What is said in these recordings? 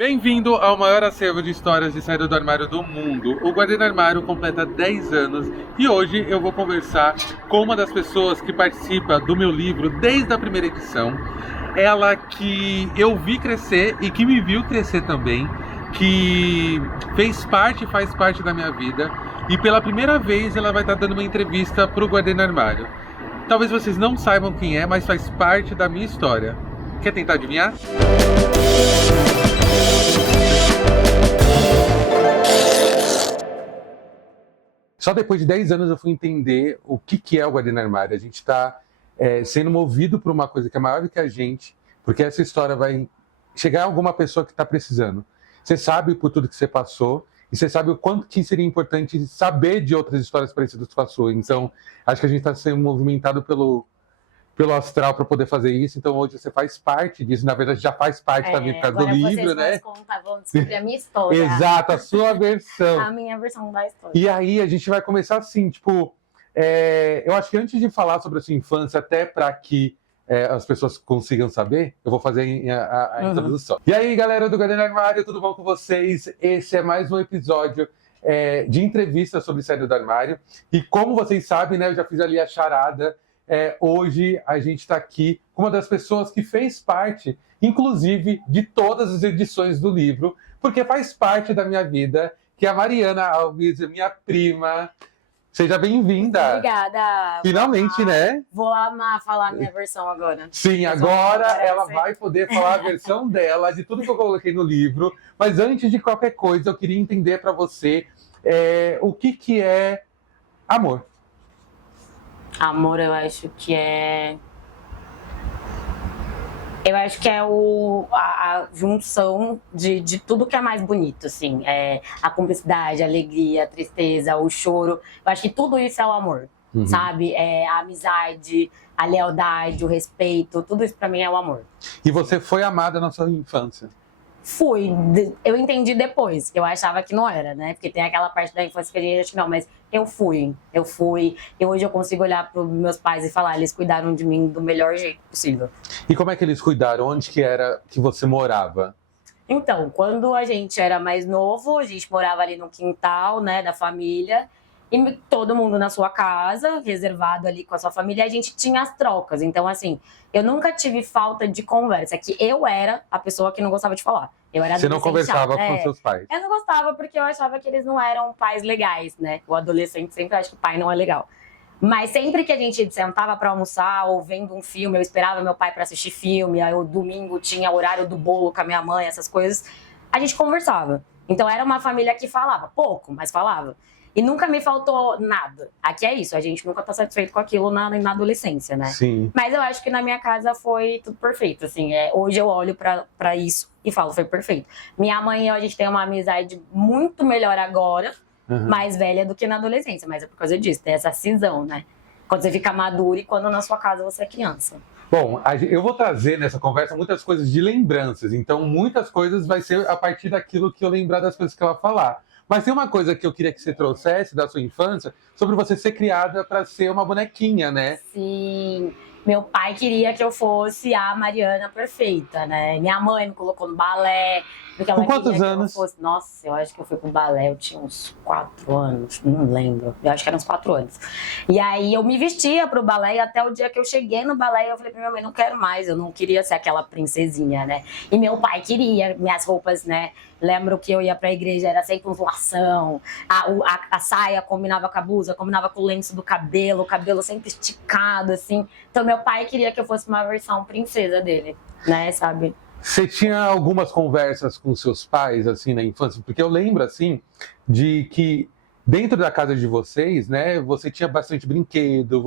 Bem-vindo ao maior acervo de histórias de saída do armário do mundo. O Guardei no Armário completa 10 anos e hoje eu vou conversar com uma das pessoas que participa do meu livro desde a primeira edição. Ela que eu vi crescer e que me viu crescer também, que faz parte da minha vida e pela primeira vez ela vai estar dando uma entrevista para o Guardei no Armário. Talvez vocês não saibam quem é, mas faz parte da minha história. Quer tentar adivinhar? Só depois de 10 anos eu fui entender o que é o Guardei no Armário. A gente está sendo movido por uma coisa que é maior do que a gente, porque essa história vai chegar a alguma pessoa que está precisando. Você sabe por tudo que você passou e você sabe o quanto que seria importante saber de outras histórias parecidas que passou. Então, acho que a gente está sendo movimentado pelo astral para poder fazer isso. Então, hoje você faz parte disso. Na verdade, já faz parte da minha casa do livro, né? Vão descobrir a minha história. Exato, a sua versão. A minha versão da história. E aí, a gente vai começar assim, tipo... eu acho que antes de falar sobre a sua infância, até para que as pessoas consigam saber, eu vou fazer a introdução. E aí, galera do Guardei no Armário, tudo bom com vocês? Esse é mais um episódio de entrevista sobre saída do armário. E como vocês sabem, né, eu já fiz ali a charada. Hoje a gente está aqui com uma das pessoas que fez parte, inclusive, de todas as edições do livro, porque faz parte da minha vida, que é a Mariana Alves, minha prima. Seja bem-vinda. Obrigada. Finalmente, né? Vou amar falar a minha versão agora. Sim, agora ela vai poder falar a versão dela, de tudo que eu coloquei no livro. Mas antes de qualquer coisa, eu queria entender para você o que é amor. Amor, eu acho que é... Eu acho que é a junção de tudo que é mais bonito, assim. A cumplicidade, a alegria, a tristeza, o choro. Eu acho que tudo isso é o amor, sabe? A amizade, a lealdade, o respeito, tudo isso pra mim é o amor. E você foi amada na sua infância? Fui. Eu entendi depois, que eu achava que não era, né? Porque tem aquela parte da infância que a gente acha que não, mas eu fui. E hoje eu consigo olhar para os meus pais e falar, eles cuidaram de mim do melhor jeito possível. E como é que eles cuidaram? Onde que era que você morava? Então, quando a gente era mais novo, a gente morava ali no quintal, né, da família. E todo mundo na sua casa, reservado ali com a sua família, e a gente tinha as trocas. Então, assim, eu nunca tive falta de conversa, que eu era a pessoa que não gostava de falar. Eu era Você não conversava com seus pais? Eu não gostava porque eu achava que eles não eram pais legais, né? O adolescente sempre acha que pai não é legal. Mas sempre que a gente sentava para almoçar ou vendo um filme, eu esperava meu pai para assistir filme, aí o domingo tinha horário do bolo com a minha mãe, essas coisas, a gente conversava. Então era uma família que falava, pouco, mas falava. E nunca me faltou nada. Aqui é isso, a gente nunca tá satisfeito com aquilo na adolescência, né? Sim. Mas eu acho que na minha casa foi tudo perfeito, assim. Hoje eu olho pra isso e falo, foi perfeito. Minha mãe e eu, a gente tem uma amizade muito melhor agora, mais velha do que na adolescência. Mas é por causa disso, tem essa cisão, né? Quando você fica maduro e quando na sua casa você é criança. Bom, eu vou trazer nessa conversa muitas coisas de lembranças. Então, muitas coisas vai ser a partir daquilo que eu lembrar das coisas que ela falar. Mas tem uma coisa que eu queria que você trouxesse da sua infância, sobre você ser criada para ser uma bonequinha, né? Sim. Meu pai queria que eu fosse a Mariana perfeita, né? Minha mãe me colocou no balé. Porque ela Com quantos queria anos? Que eu fosse... Nossa, eu acho que eu fui pro balé, eu tinha uns 4 anos, não lembro. Eu acho que eram uns 4 anos. E aí eu me vestia pro balé e até o dia que eu cheguei no balé, eu falei pra minha mãe, não quero mais, eu não queria ser aquela princesinha, né? E meu pai queria, minhas roupas, né? Lembro que eu ia pra igreja, era sempre um lação, a saia combinava com a blusa, combinava com o lenço do cabelo, o cabelo sempre esticado, assim. Então meu pai queria que eu fosse uma versão princesa dele, né, sabe? Você tinha algumas conversas com seus pais, assim, na infância? Porque eu lembro, assim, de que dentro da casa de vocês, né, você tinha bastante brinquedo,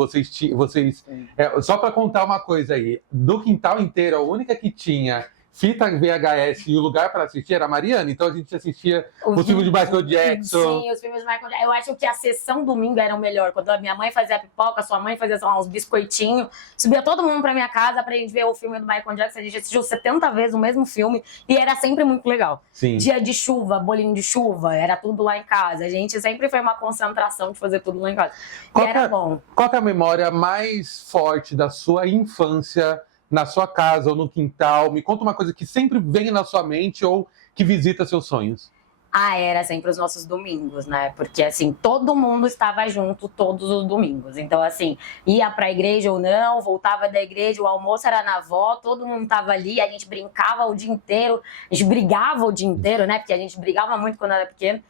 só para contar uma coisa aí, do quintal inteiro, a única que tinha fita VHS e o lugar para assistir era a Mariana, então a gente assistia os filmes de Michael Jackson. Sim, os filmes de Michael Jackson. Eu acho que a sessão domingo era o melhor. Quando a minha mãe fazia a pipoca, sua mãe fazia, sei lá, uns biscoitinhos, subia todo mundo pra minha casa pra gente ver o filme do Michael Jackson. A gente assistiu 70 vezes o mesmo filme e era sempre muito legal. Sim. Dia de chuva, bolinho de chuva, era tudo lá em casa. A gente sempre foi uma concentração de fazer tudo lá em casa. E era bom. Qual que é a memória mais forte da sua infância na sua casa ou no quintal? Me conta uma coisa que sempre vem na sua mente ou que visita seus sonhos? Ah, era sempre os nossos domingos, né? Porque, assim, todo mundo estava junto todos os domingos. Então, assim, ia pra igreja ou não, voltava da igreja, o almoço era na avó, todo mundo tava ali, a gente brincava o dia inteiro, a gente brigava o dia inteiro, né? Porque a gente brigava muito quando era pequeno.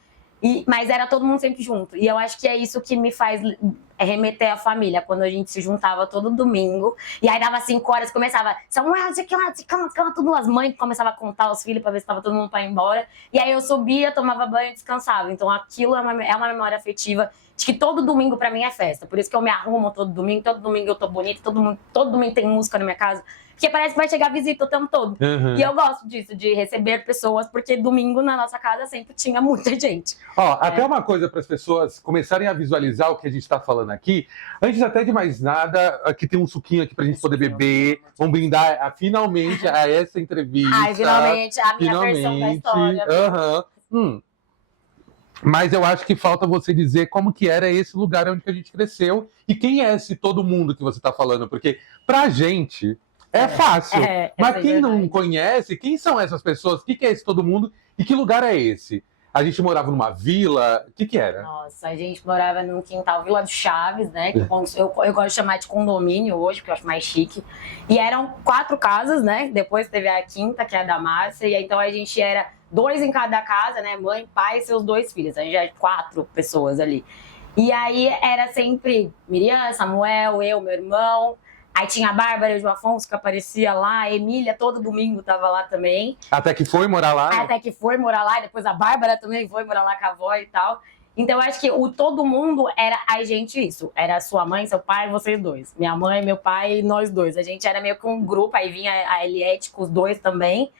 Mas era todo mundo sempre junto. E eu acho que é isso que me faz remeter à família, quando a gente se juntava todo domingo. E aí dava 5 horas, começava, Samuel, tudo as mães começavam a contar os filhos para ver se estava todo mundo para ir embora. E aí eu subia, tomava banho e descansava. Então aquilo é uma memória afetiva de que todo domingo para mim é festa. Por isso que eu me arrumo todo domingo eu tô bonita, todo domingo tem música na minha casa. Porque parece que vai chegar visita o tempo todo. Uhum. E eu gosto disso, de receber pessoas, porque domingo na nossa casa sempre tinha muita gente. Ó, até uma coisa para as pessoas começarem a visualizar o que a gente está falando aqui. Antes até de mais nada, aqui tem um suquinho aqui para a gente poder beber. Vamos brindar finalmente a essa entrevista. Ai, finalmente, a minha versão da história. Mas eu acho que falta você dizer como que era esse lugar onde que a gente cresceu e quem é esse todo mundo que você está falando. Porque pra gente é fácil. Mas quem não conhece, quem são essas pessoas? O que é esse todo mundo? E que lugar é esse? A gente morava numa vila? O que era? Nossa, a gente morava num quintal Vila do Chaves, né? Que eu gosto de chamar de condomínio hoje, porque eu acho mais chique. E eram 4 casas, né? Depois teve a quinta, que é a da Márcia. E então a gente era 2 em cada casa, né? Mãe, pai e seus 2 filhos. A gente era 4 pessoas ali. E aí era sempre Miriam, Samuel, eu, meu irmão. Aí tinha a Bárbara e o João Afonso que aparecia lá, a Emília todo domingo tava lá também. Até que foi morar lá? Até que foi morar lá, e depois a Bárbara também foi morar lá com a avó e tal. Então eu acho que o todo mundo era a gente isso. Era sua mãe, seu pai, vocês 2. Minha mãe, meu pai e nós 2. A gente era meio que um grupo, aí vinha a Eliette com os 2 também.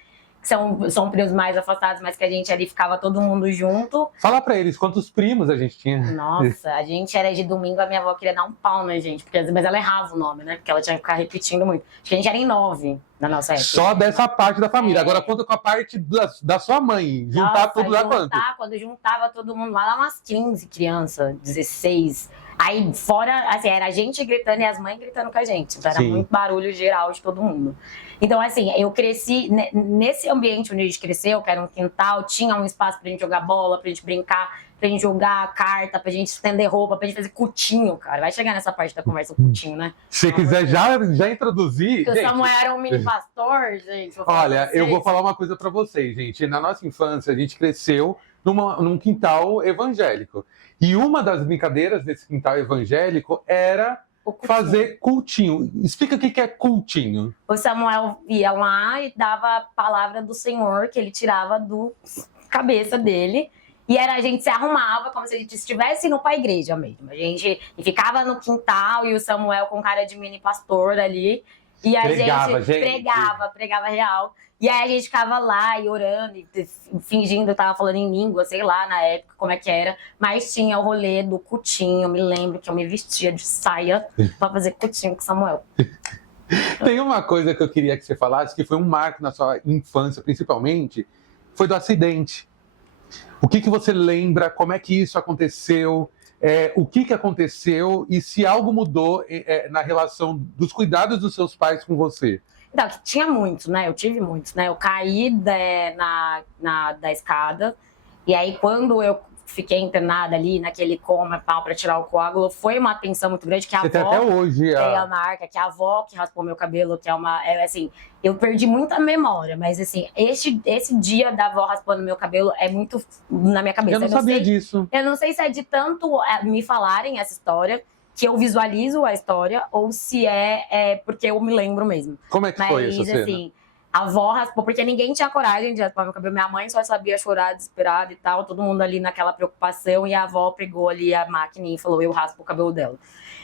Que são primos mais afastados, mas que a gente ali ficava todo mundo junto. Fala pra eles quantos primos a gente tinha. Nossa, a gente era de domingo, a minha avó queria dar um pau na gente, mas ela errava o nome, né? Porque ela tinha que ficar repetindo muito. Acho que a gente era em 9 na nossa época. Só dessa parte da família. Agora conta com a parte da sua mãe. Juntar tudo lá quanto? Quando juntava todo mundo lá, umas 15 crianças, 16. Aí fora, assim, era a gente gritando e as mães gritando com a gente. Então era muito barulho geral de todo mundo. Então, assim, eu cresci nesse ambiente onde a gente cresceu, que era um quintal, tinha um espaço pra gente jogar bola, pra gente brincar, pra gente jogar carta, pra gente estender roupa, pra gente fazer cutinho, cara. Vai chegar nessa parte da conversa, o cutinho, né? Se quiser já introduzir... Porque o Samuel era um mini pastor, gente. Olha, eu vou falar uma coisa pra vocês, gente. Na nossa infância, a gente cresceu num quintal evangélico. E uma das brincadeiras desse quintal evangélico era fazer cultinho. Explica o que é cultinho. O Samuel ia lá e dava a palavra do Senhor que ele tirava do cabeça dele. E a gente se arrumava como se a gente estivesse indo pra igreja mesmo. A gente ficava no quintal e o Samuel com cara de mini pastor ali. E a gente pregava real. E aí a gente ficava lá e orando, e fingindo que eu tava falando em língua, sei lá, na época, como é que era. Mas tinha o rolê do cutinho. Eu me lembro que eu me vestia de saia pra fazer cutinho com o Samuel. Tem uma coisa que eu queria que você falasse, que foi um marco na sua infância, principalmente, foi do acidente. O que você lembra? Como é que isso aconteceu? O que aconteceu? E se algo mudou na relação dos cuidados dos seus pais com você? Então, tinha muitos, né? Eu tive muitos, né? Eu caí da escada. E aí, quando eu fiquei internada ali, naquele coma para tirar o coágulo, foi uma tensão muito grande. Que a Você avó tem até hoje tem a marca, que a avó que raspou meu cabelo, que assim, eu perdi muita memória, mas assim, esse dia da avó raspando meu cabelo é muito na minha cabeça. Eu não sabia disso. Eu não sei se é de tanto me falarem essa história, que eu visualizo a história, ou se é porque eu me lembro mesmo. Como é que foi essa cena? Assim, a avó raspou, porque ninguém tinha coragem de raspar meu cabelo. Minha mãe só sabia chorar desesperada e tal, todo mundo ali naquela preocupação, e a avó pegou ali a máquina e falou, eu raspo o cabelo dela.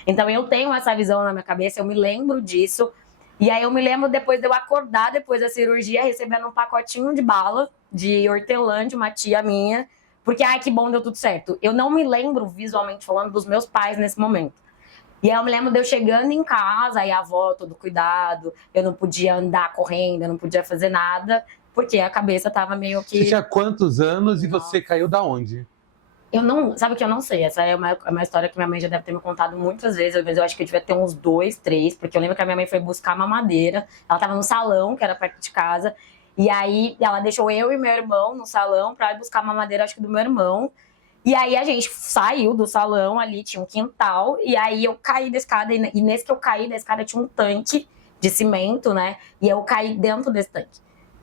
Então eu tenho essa visão na minha cabeça, eu me lembro disso, e aí eu me lembro depois de eu acordar, depois da cirurgia, recebendo um pacotinho de bala, de hortelã, de uma tia minha, porque, ai, que bom, deu tudo certo. Eu não me lembro, visualmente falando, dos meus pais nesse momento. E aí eu me lembro de eu chegando em casa, e a avó, todo cuidado, eu não podia andar correndo, eu não podia fazer nada, porque a cabeça tava meio que... Você tinha quantos anos e você caiu da onde? Eu não... Sabe o que eu não sei? Essa é uma história que minha mãe já deve ter me contado muitas vezes. Às vezes eu acho que eu devia ter uns 2, 3, porque eu lembro que a minha mãe foi buscar mamadeira. Ela tava no salão, que era perto de casa. E aí ela deixou eu e meu irmão no salão pra ir buscar uma mamadeira, acho que do meu irmão. E aí a gente saiu do salão, ali tinha um quintal, e aí eu caí da escada, e nesse que eu caí da escada tinha um tanque de cimento, né? E eu caí dentro desse tanque.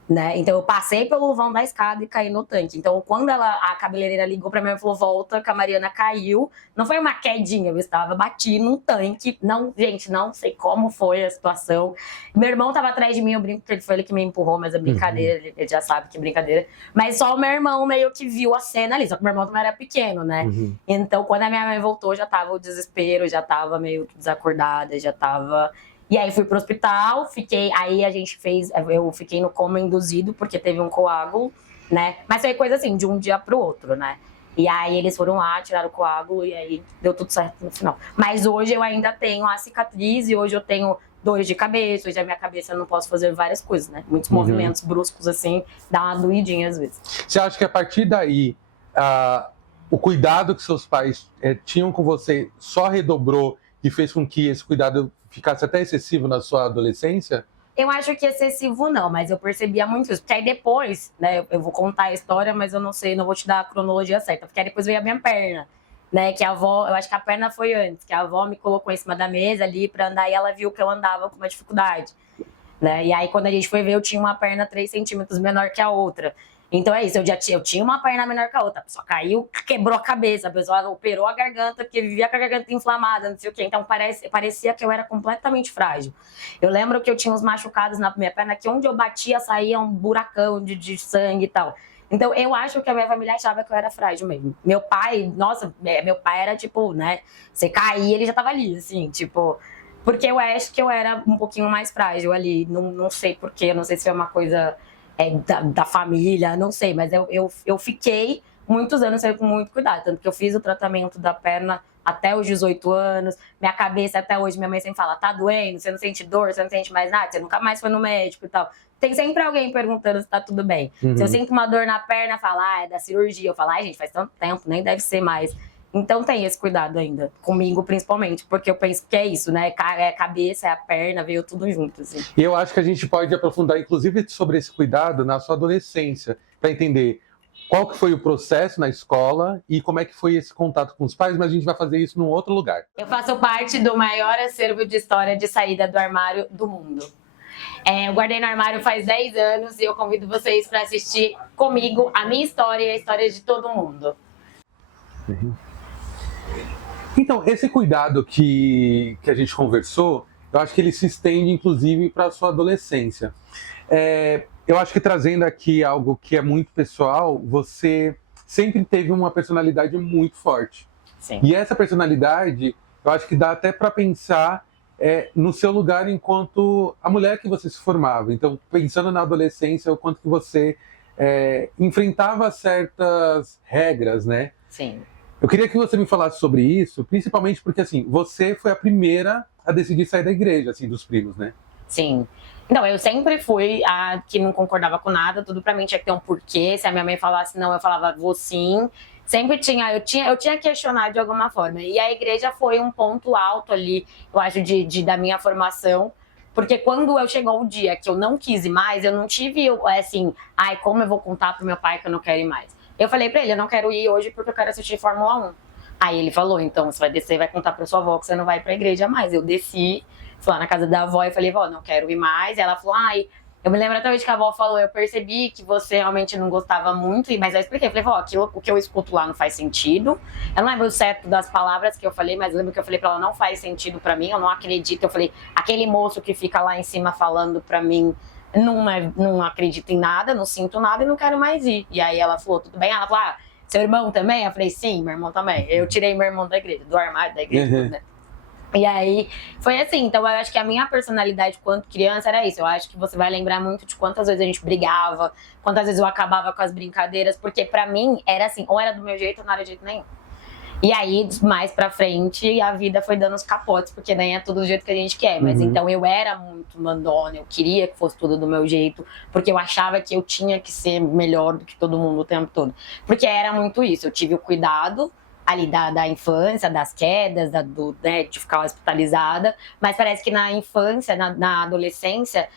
Né? Então eu passei pelo vão da escada e caí no tanque. Então quando a cabeleireira ligou pra mim e falou, volta, que a Mariana caiu, não foi uma quedinha, eu estava, bati num tanque. Não, gente, não sei como foi a situação. Meu irmão tava atrás de mim, eu brinco que foi ele que me empurrou, mas é brincadeira, ele já sabe que é brincadeira. Mas só o meu irmão meio que viu a cena ali, só que meu irmão também era pequeno, né? Então quando a minha mãe voltou, já tava o desespero, já tava meio desacordada, já tava... E aí fui pro hospital, aí eu fiquei no coma induzido, porque teve um coágulo, né? Mas foi coisa assim, de um dia pro outro, né? E aí eles foram lá, tiraram o coágulo e aí deu tudo certo no final. Mas hoje eu ainda tenho a cicatriz e hoje eu tenho dores de cabeça, hoje a minha cabeça eu não posso fazer várias coisas, né? Muitos movimentos bruscos assim, dá uma doidinha às vezes. Você acha que a partir daí, o cuidado que seus pais tinham com você só redobrou e fez com que esse cuidado ficasse até excessivo na sua adolescência? Eu acho que excessivo não, mas eu percebia muito isso. Porque aí depois, né, eu vou contar a história, mas eu não sei, não vou te dar a cronologia certa. Porque aí depois veio a minha perna, né, que a avó, eu acho que a perna foi antes, que a avó me colocou em cima da mesa ali pra andar e ela viu que eu andava com uma dificuldade, né. E aí quando a gente foi ver, eu tinha uma perna 3 centímetros menor que a outra. Então é isso, eu tinha uma perna menor que a outra, a pessoa caiu, quebrou a cabeça, a pessoa operou a garganta, porque vivia com a garganta inflamada, não sei o quê. Então parecia que eu era completamente frágil. Eu lembro que eu tinha uns machucados na minha perna, que onde eu batia saía um buracão de sangue e tal. Então eu acho que a minha família achava que eu era frágil mesmo. Meu pai, nossa, meu pai era tipo, né, você caía, ele já tava ali, assim, tipo... Porque eu acho que eu era um pouquinho mais frágil ali, não sei porquê, não sei se foi uma coisa... da família, não sei, mas eu fiquei muitos anos sempre com muito cuidado, tanto que eu fiz o tratamento da perna até os 18 anos, minha cabeça até hoje, minha mãe sempre fala, tá doendo, você não sente dor, você não sente mais nada, você nunca mais foi no médico e tal. Tem sempre alguém perguntando se tá tudo bem. Se eu sinto uma dor na perna, fala, é da cirurgia, eu falo, gente, faz tanto tempo, nem deve ser mais. Então tem esse cuidado ainda, comigo principalmente, porque eu penso que é isso, né? É a cabeça, é a perna, veio tudo junto, assim. E eu acho que a gente pode aprofundar, inclusive, sobre esse cuidado na sua adolescência, para entender qual que foi o processo na escola e como é que foi esse contato com os pais, mas a gente vai fazer isso num outro lugar. Eu faço parte do maior acervo de história de saída do armário do mundo. Eu guardei no armário faz 10 anos e eu convido vocês para assistir comigo a minha história e a história de todo mundo. Então, esse cuidado que a gente conversou, eu acho que ele se estende, inclusive, para a sua adolescência. Eu acho que trazendo aqui algo que é muito pessoal, você sempre teve uma personalidade muito forte. Sim. E essa personalidade, eu acho que dá até para pensar no seu lugar enquanto a mulher que você se formava. Então, pensando na adolescência, o quanto que você enfrentava certas regras, né? Sim. Eu queria que você me falasse sobre isso, principalmente porque, assim, você foi a primeira a decidir sair da igreja, assim, dos primos, né? Sim. Então, eu sempre fui a que não concordava com nada, tudo pra mim tinha que ter um porquê. Se a minha mãe falasse não, eu falava vou sim. Sempre eu tinha que questionar de alguma forma. E a igreja foi um ponto alto ali, eu acho, da minha formação. Porque quando chegou o dia que eu não quis ir mais, eu não tive, assim, como eu vou contar pro meu pai que eu não quero ir mais? Eu falei pra ele, eu não quero ir hoje porque eu quero assistir Fórmula 1. Aí ele falou, então você vai descer e vai contar pra sua avó que você não vai pra igreja mais. Eu desci, fui lá na casa da avó e falei, vó, não quero ir mais. E ela falou, eu me lembro até hoje que a avó falou, eu percebi que você realmente não gostava muito, mas eu expliquei. Eu falei, vó, o que eu escuto lá não faz sentido. Eu não lembro certo das palavras que eu falei, mas eu lembro que eu falei pra ela, não faz sentido pra mim, eu não acredito. Eu falei, aquele moço que fica lá em cima falando pra mim, não acredito em nada, não sinto nada e não quero mais ir. E aí ela falou, tudo bem? Ela falou, seu irmão também? Eu falei, sim, meu irmão também. Eu tirei meu irmão da igreja, do armário da igreja, tudo, né? E aí, foi assim, então eu acho que a minha personalidade quanto criança era isso. Eu acho que você vai lembrar muito de quantas vezes a gente brigava, quantas vezes eu acabava com as brincadeiras, porque pra mim era assim, ou era do meu jeito ou não era de jeito nenhum. E aí, mais pra frente, a vida foi dando os capotes, porque nem é tudo do jeito que a gente quer. Mas então eu era muito mandona, eu queria que fosse tudo do meu jeito, porque eu achava que eu tinha que ser melhor do que todo mundo o tempo todo. Porque era muito isso, eu tive o cuidado, ali da infância, das quedas, né, de ficar hospitalizada, mas parece que na infância, na adolescência,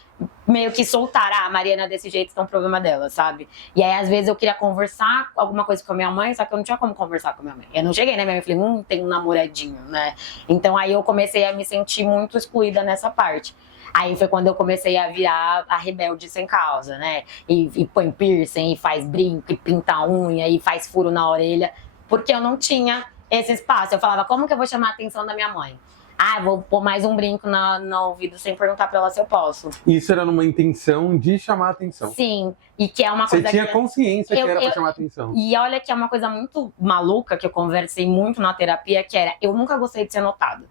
meio que soltaram, a Mariana desse jeito, então é um problema dela, sabe? E aí, às vezes, eu queria conversar alguma coisa com a minha mãe, só que eu não tinha como conversar com a minha mãe. Eu não cheguei, né, minha mãe, falei, tem um namoradinho, né? Então, aí eu comecei a me sentir muito excluída nessa parte. Aí foi quando eu comecei a virar a rebelde sem causa, né? E põe piercing, e faz brinco, e pinta a unha, e faz furo na orelha, porque eu não tinha esse espaço. Eu falava, como que eu vou chamar a atenção da minha mãe? Ah, vou pôr mais um brinco no ouvido sem perguntar pra ela se eu posso. Isso era numa intenção de chamar a atenção. Sim, e que é uma Você coisa tinha consciência que era pra chamar a atenção. E olha que é uma coisa muito maluca, que eu conversei muito na terapia, que era, eu nunca gostei de ser notada.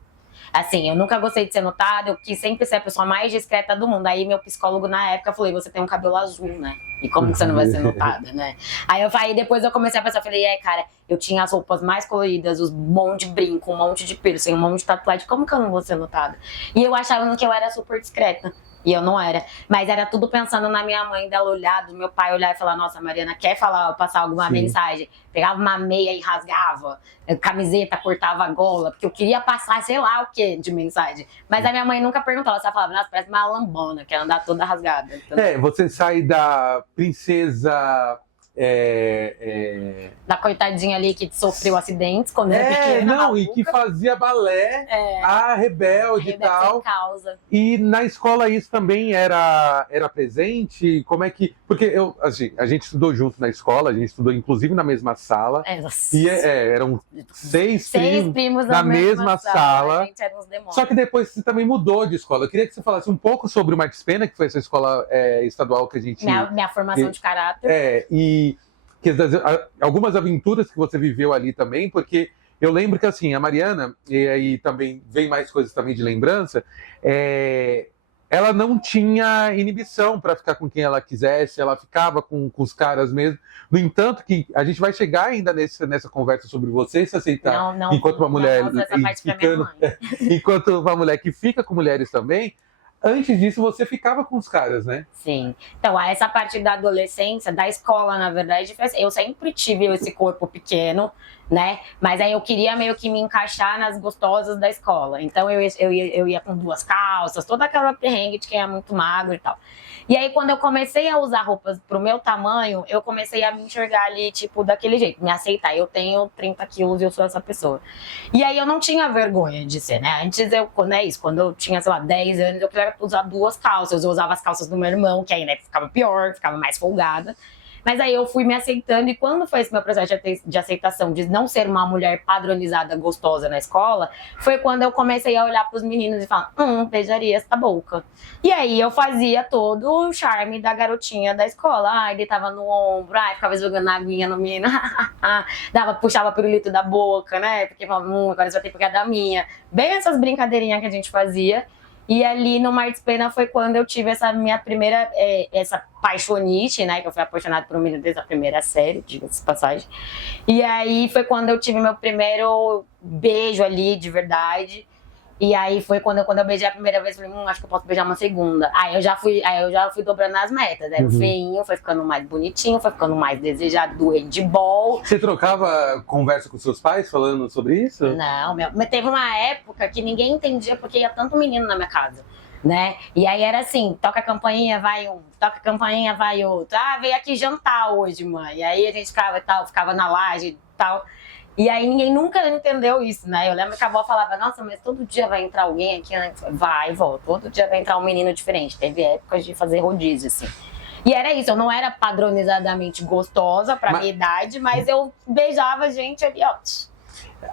Assim, eu nunca gostei de ser notada, eu quis sempre ser a pessoa mais discreta do mundo. Aí meu psicólogo na época falou, você tem um cabelo azul, né? E como que você não vai ser notada, né? Aí depois eu comecei a pensar, falei, cara, eu tinha as roupas mais coloridas, um monte de brinco, um monte de piercing, um monte de tatuagem, como que eu não vou ser notada? E eu achava que eu era super discreta. E eu não era. Mas era tudo pensando na minha mãe, dela olhar, do meu pai olhar e falar, nossa, a Mariana quer passar alguma mensagem. Pegava uma meia e rasgava, camiseta, cortava a gola, porque eu queria passar, sei lá o que de mensagem. Mas a minha mãe nunca perguntou, ela só falava, nossa, parece uma lambona, quer andar toda rasgada. Então, você sai da princesa... Da coitadinha ali que sofreu acidentes quando era pequena. Não, e que fazia balé, a rebelde e tal. Sem causa. E na escola isso também era presente? Como é que... Porque a gente estudou junto na escola, a gente estudou inclusive na mesma sala. E eram seis primos na mesma sala. A gente era uns demônios. Só que depois você também mudou de escola. Eu queria que você falasse um pouco sobre o Max Pena, que foi essa escola estadual que a gente... Minha formação de caráter. E que algumas aventuras que você viveu ali também, porque eu lembro que assim, a Mariana, e aí também vem mais coisas também de lembrança, ela não tinha inibição para ficar com quem ela quisesse, ela ficava com os caras mesmo. No entanto, que a gente vai chegar ainda nessa conversa sobre você se aceitar enquanto uma mulher enquanto uma mulher que fica com mulheres também. Antes disso, você ficava com os caras, né? Sim. Então, essa parte da adolescência, da escola, na verdade, eu sempre tive esse corpo pequeno, né? Mas aí eu queria meio que me encaixar nas gostosas da escola. Então, eu ia com 2 calças, toda aquela perrengue de quem é muito magro e tal. E aí, quando eu comecei a usar roupas pro meu tamanho, eu comecei a me enxergar ali, tipo, daquele jeito, me aceitar. Eu tenho 30 quilos e eu sou essa pessoa. E aí, eu não tinha vergonha de ser, né? Antes, quando eu tinha, sei lá, 10 anos, eu queria usar 2 calças. Eu usava as calças do meu irmão, que aí, né, ficava pior, ficava mais folgada. Mas aí eu fui me aceitando, e quando foi esse meu processo de aceitação, de não ser uma mulher padronizada, gostosa na escola, foi quando eu comecei a olhar pros meninos e falar, beijaria essa boca. E aí eu fazia todo o charme da garotinha da escola. Ai, deitava no ombro, ficava jogando aguinha no menino, puxava pirulito da boca, né? Porque agora você vai ter que pegar da minha. Bem essas brincadeirinhas que a gente fazia. E ali no Max Pena foi quando eu tive essa minha primeira, essa paixonite, né? Que eu fui apaixonada por um menino desde a primeira série, diga-se de passagem. E aí foi quando eu tive meu primeiro beijo ali, de verdade. E aí foi quando eu beijei a primeira vez, falei, acho que eu posso beijar uma segunda. Aí eu já fui dobrando as metas. Aí o feinho foi ficando mais bonitinho, foi ficando mais desejado do handball. Você trocava conversa com seus pais falando sobre isso? Não, mas teve uma época que ninguém entendia porque ia tanto menino na minha casa, né? E aí era assim, toca a campainha, vai um, toca a campainha, vai outro. Veio aqui jantar hoje, mãe. E aí a gente ficava na laje e tal. E aí ninguém nunca entendeu isso, né? Eu lembro que a avó falava, nossa, mas todo dia vai entrar alguém aqui, né? Vai, vó, todo dia vai entrar um menino diferente. Teve épocas de fazer rodízio, assim. E era isso, eu não era padronizadamente gostosa pra minha idade, mas eu beijava gente ali, ó.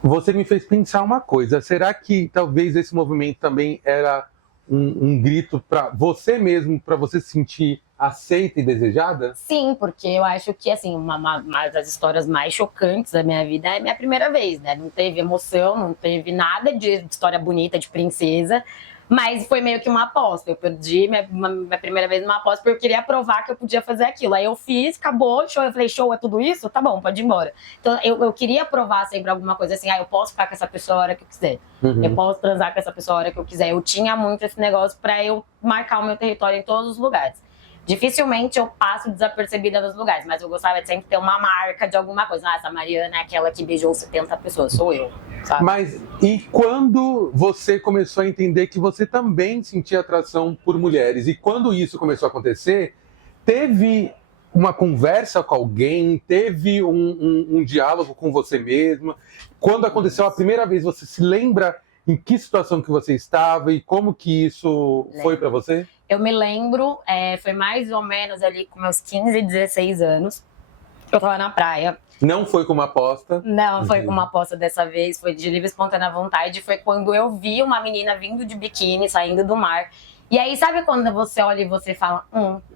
Você me fez pensar uma coisa, será que talvez esse movimento também era um grito para você mesmo, para você se sentir aceita e desejada? Sim, porque eu acho que, assim, uma das histórias mais chocantes da minha vida é a minha primeira vez, né? Não teve emoção, não teve nada de história bonita de princesa, mas foi meio que uma aposta. Eu perdi minha primeira vez numa aposta porque eu queria provar que eu podia fazer aquilo. Aí eu fiz, acabou, show. Eu falei, show, é tudo isso? Tá bom, pode ir embora. Então eu queria provar sempre alguma coisa assim, eu posso ficar com essa pessoa a hora que eu quiser. Eu posso transar com essa pessoa a hora que eu quiser. Eu tinha muito esse negócio pra eu marcar o meu território em todos os lugares. Dificilmente eu passo desapercebida nos lugares, mas eu gostava de sempre ter uma marca de alguma coisa. Ah, essa Mariana é aquela que beijou 70 pessoas, sou eu, sabe? Mas e quando você começou a entender que você também sentia atração por mulheres? E quando isso começou a acontecer, teve uma conversa com alguém? Teve um diálogo com você mesma? Quando aconteceu a primeira vez, você se lembra em que situação que você estava e como que isso foi para você? Eu me lembro, foi mais ou menos ali com meus 15, 16 anos. Eu tava na praia. Não foi com uma aposta? Não, foi com uma aposta dessa vez, foi de livre e espontânea vontade. Foi quando eu vi uma menina vindo de biquíni, saindo do mar. E aí, sabe quando você olha e você fala,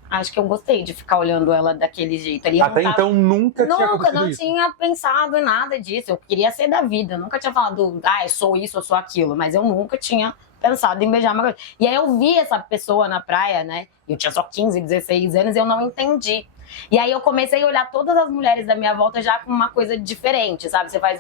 acho que eu gostei de ficar olhando ela daquele jeito. Ali, até então nunca tinha acontecido não isso? tinha pensado em nada disso. Eu queria ser da vida. Eu nunca tinha falado, eu sou isso, eu sou aquilo. Mas eu nunca tinha pensado em beijar uma coisa. E aí eu vi essa pessoa na praia, né? Eu tinha só 15, 16 anos e eu não entendi. E aí eu comecei a olhar todas as mulheres da minha volta já com uma coisa diferente, sabe? Você faz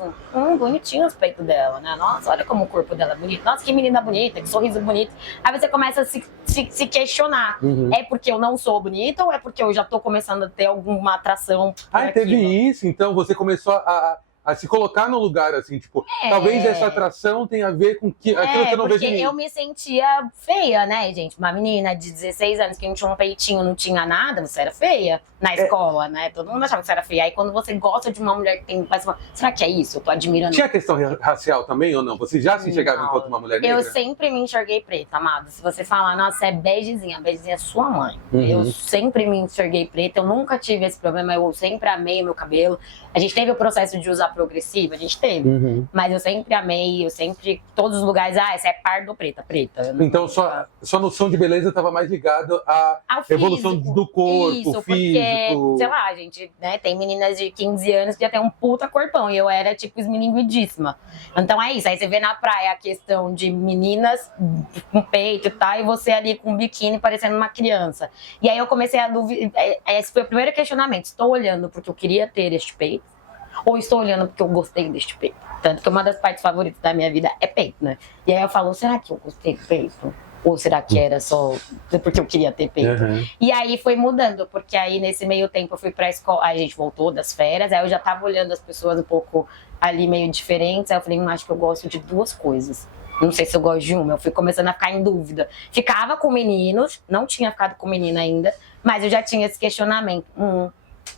bonitinho os peitos dela, né? Nossa, olha como o corpo dela é bonito. Nossa, que menina bonita, que sorriso bonito. Aí você começa a se questionar. É porque eu não sou bonita ou é porque eu já tô começando a ter alguma atração por aquilo? Teve isso, então você começou a se colocar no lugar, assim, tipo, talvez essa atração tenha a ver com aquilo que eu não vejo em mim. Porque eu me sentia feia, né, gente? Uma menina de 16 anos que não tinha um peitinho, não tinha nada, você era feia na escola, né? Todo mundo achava que você era feia. Aí quando você gosta de uma mulher que tem... Será que é isso? Eu tô admirando. Tinha questão racial também ou não? Você já se enxergava enquanto uma mulher negra? Eu sempre me enxerguei preta, amado. Se você falar, nossa, é begezinha, begezinha é sua mãe. Eu sempre me enxerguei preta, eu nunca tive esse problema, eu sempre amei meu cabelo. A gente teve o processo de usar progressiva, a gente teve. Mas eu sempre amei, todos os lugares, essa é pardo ou preta? Preta. Então sua noção de beleza estava mais ligada à evolução do corpo, isso, físico. Porque, sei lá, a gente, né, tem meninas de 15 anos que já tem um puta corpão, e eu era, tipo, esmilinguidíssima. Então é isso, aí você vê na praia a questão de meninas com peito e tal, e você ali com um biquíni parecendo uma criança. E aí eu comecei a duvidar, esse foi o primeiro questionamento, estou olhando porque eu queria ter este peito, ou estou olhando porque eu gostei deste peito? Tanto que uma das partes favoritas da minha vida é peito, né? E aí eu falo, será que eu gostei do peito? Ou será que era só porque eu queria ter peito? E aí foi mudando, porque aí nesse meio tempo eu fui pra escola, aí a gente voltou das férias, aí eu já tava olhando as pessoas um pouco ali meio diferentes, aí eu falei, acho que eu gosto de duas coisas. Não sei se eu gosto de uma, eu fui começando a ficar em dúvida. Ficava com meninos, não tinha ficado com menina ainda, mas eu já tinha esse questionamento.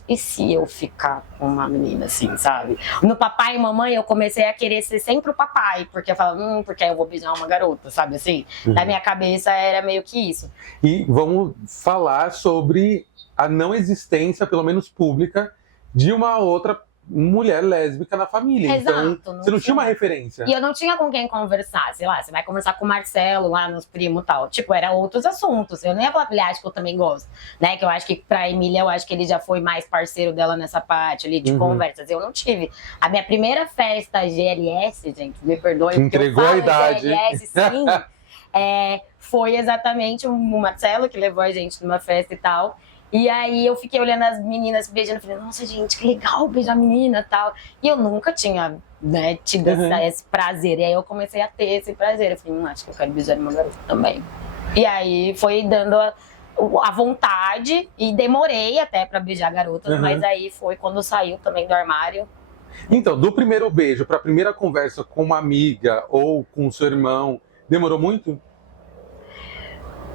E se eu ficar com uma menina assim, sabe? No papai e mamãe eu comecei a querer ser sempre o papai, porque eu falava, porque aí eu vou beijar uma garota, sabe assim? Na minha cabeça era meio que isso. E vamos falar sobre a não existência, pelo menos pública, de uma outra mulher lésbica na família. Exato, então, você não tinha uma referência. E eu não tinha com quem conversar, sei lá, você vai conversar com o Marcelo lá nos primos e tal. Tipo, era outros assuntos. Eu não ia falar pra ele, acho que eu também gosto. Né? Que eu acho que pra Emília, eu acho que ele já foi mais parceiro dela nessa parte ali de conversas. Eu não tive. A minha primeira festa GLS, gente, me perdoe. Entregou a idade. GLS, sim. Foi exatamente o Marcelo que levou a gente numa festa e tal. E aí eu fiquei olhando as meninas beijando, falei, nossa, gente, que legal beijar a menina e tal. E eu nunca tinha, né, tido esse prazer. E aí eu comecei a ter esse prazer. Eu falei, acho que eu quero beijar uma garota também. E aí foi dando a vontade e demorei até pra beijar garotas, mas aí foi quando saiu também do armário. Então, do primeiro beijo pra primeira conversa com uma amiga ou com seu irmão, demorou muito?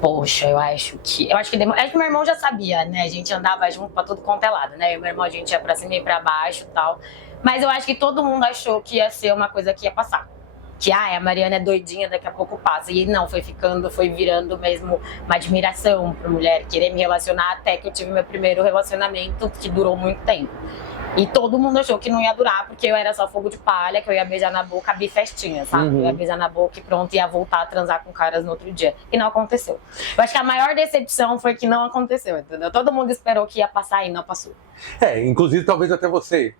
Poxa, eu acho que demorou. Acho que meu irmão já sabia, né? A gente andava junto pra tudo quanto é lado, né? Eu e meu irmão, a gente ia pra cima e pra baixo e tal. Mas eu acho que todo mundo achou que ia ser uma coisa que ia passar. Que, a Mariana é doidinha, daqui a pouco passa. E não, foi virando mesmo uma admiração pra mulher, querer me relacionar, até que eu tive meu primeiro relacionamento, que durou muito tempo. E todo mundo achou que não ia durar, porque eu era só fogo de palha, que eu ia beijar na boca, bifestinha, sabe? Eu ia beijar na boca e pronto, ia voltar a transar com caras no outro dia. E não aconteceu. Eu acho que a maior decepção foi que não aconteceu, entendeu? Todo mundo esperou que ia passar e não passou. Inclusive talvez até você.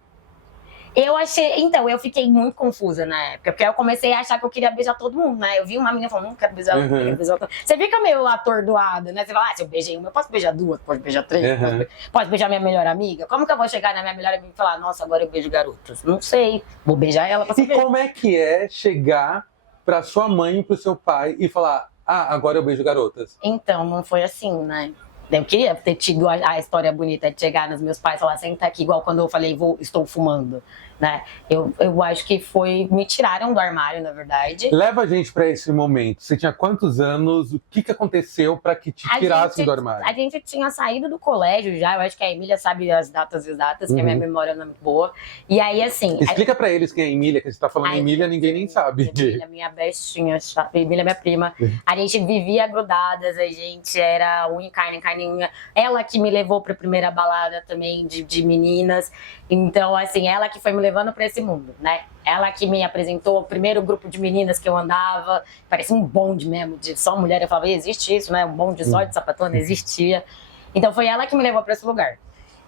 Então, eu fiquei muito confusa na época, porque eu comecei a achar que eu queria beijar todo mundo, né? Eu vi uma menina falando, não quero beijar ela, quero beijar outra. Você fica meio atordoado, né? Você fala, se eu beijei uma, eu posso beijar duas, posso beijar três, posso beijar minha melhor amiga? Como que eu vou chegar na minha melhor amiga e falar, nossa, agora eu beijo garotas? Não sei, vou beijar ela pra saber. E como é que é chegar pra sua mãe e pro seu pai e falar, agora eu beijo garotas? Então, não foi assim, né? Eu queria ter tido a história bonita de chegar nos meus pais e falar, senta aqui, igual quando eu falei, estou fumando, né? Eu acho que me tiraram do armário, na verdade. Leva a gente para esse momento. Você tinha quantos anos? O que aconteceu para que te tirassem do armário? A gente tinha saído do colégio já, eu acho que a Emília sabe as datas exatas, que a minha memória não é muito boa. E aí, assim... Explica para eles quem é a Emília, que você tá falando Emília, ninguém nem sabe. Emília, minha bestinha, Emília, minha prima. A gente vivia grudadas, a gente era unha, carne, carninha. Ela que me levou para a primeira balada também de meninas. Então, assim, ela que foi me levando para esse mundo, né? Ela que me apresentou o primeiro grupo de meninas que eu andava. Parecia um bonde mesmo, de só mulher. Eu falava, existe isso, né? Um bonde só de sapatona, existia. Então, foi ela que me levou para esse lugar.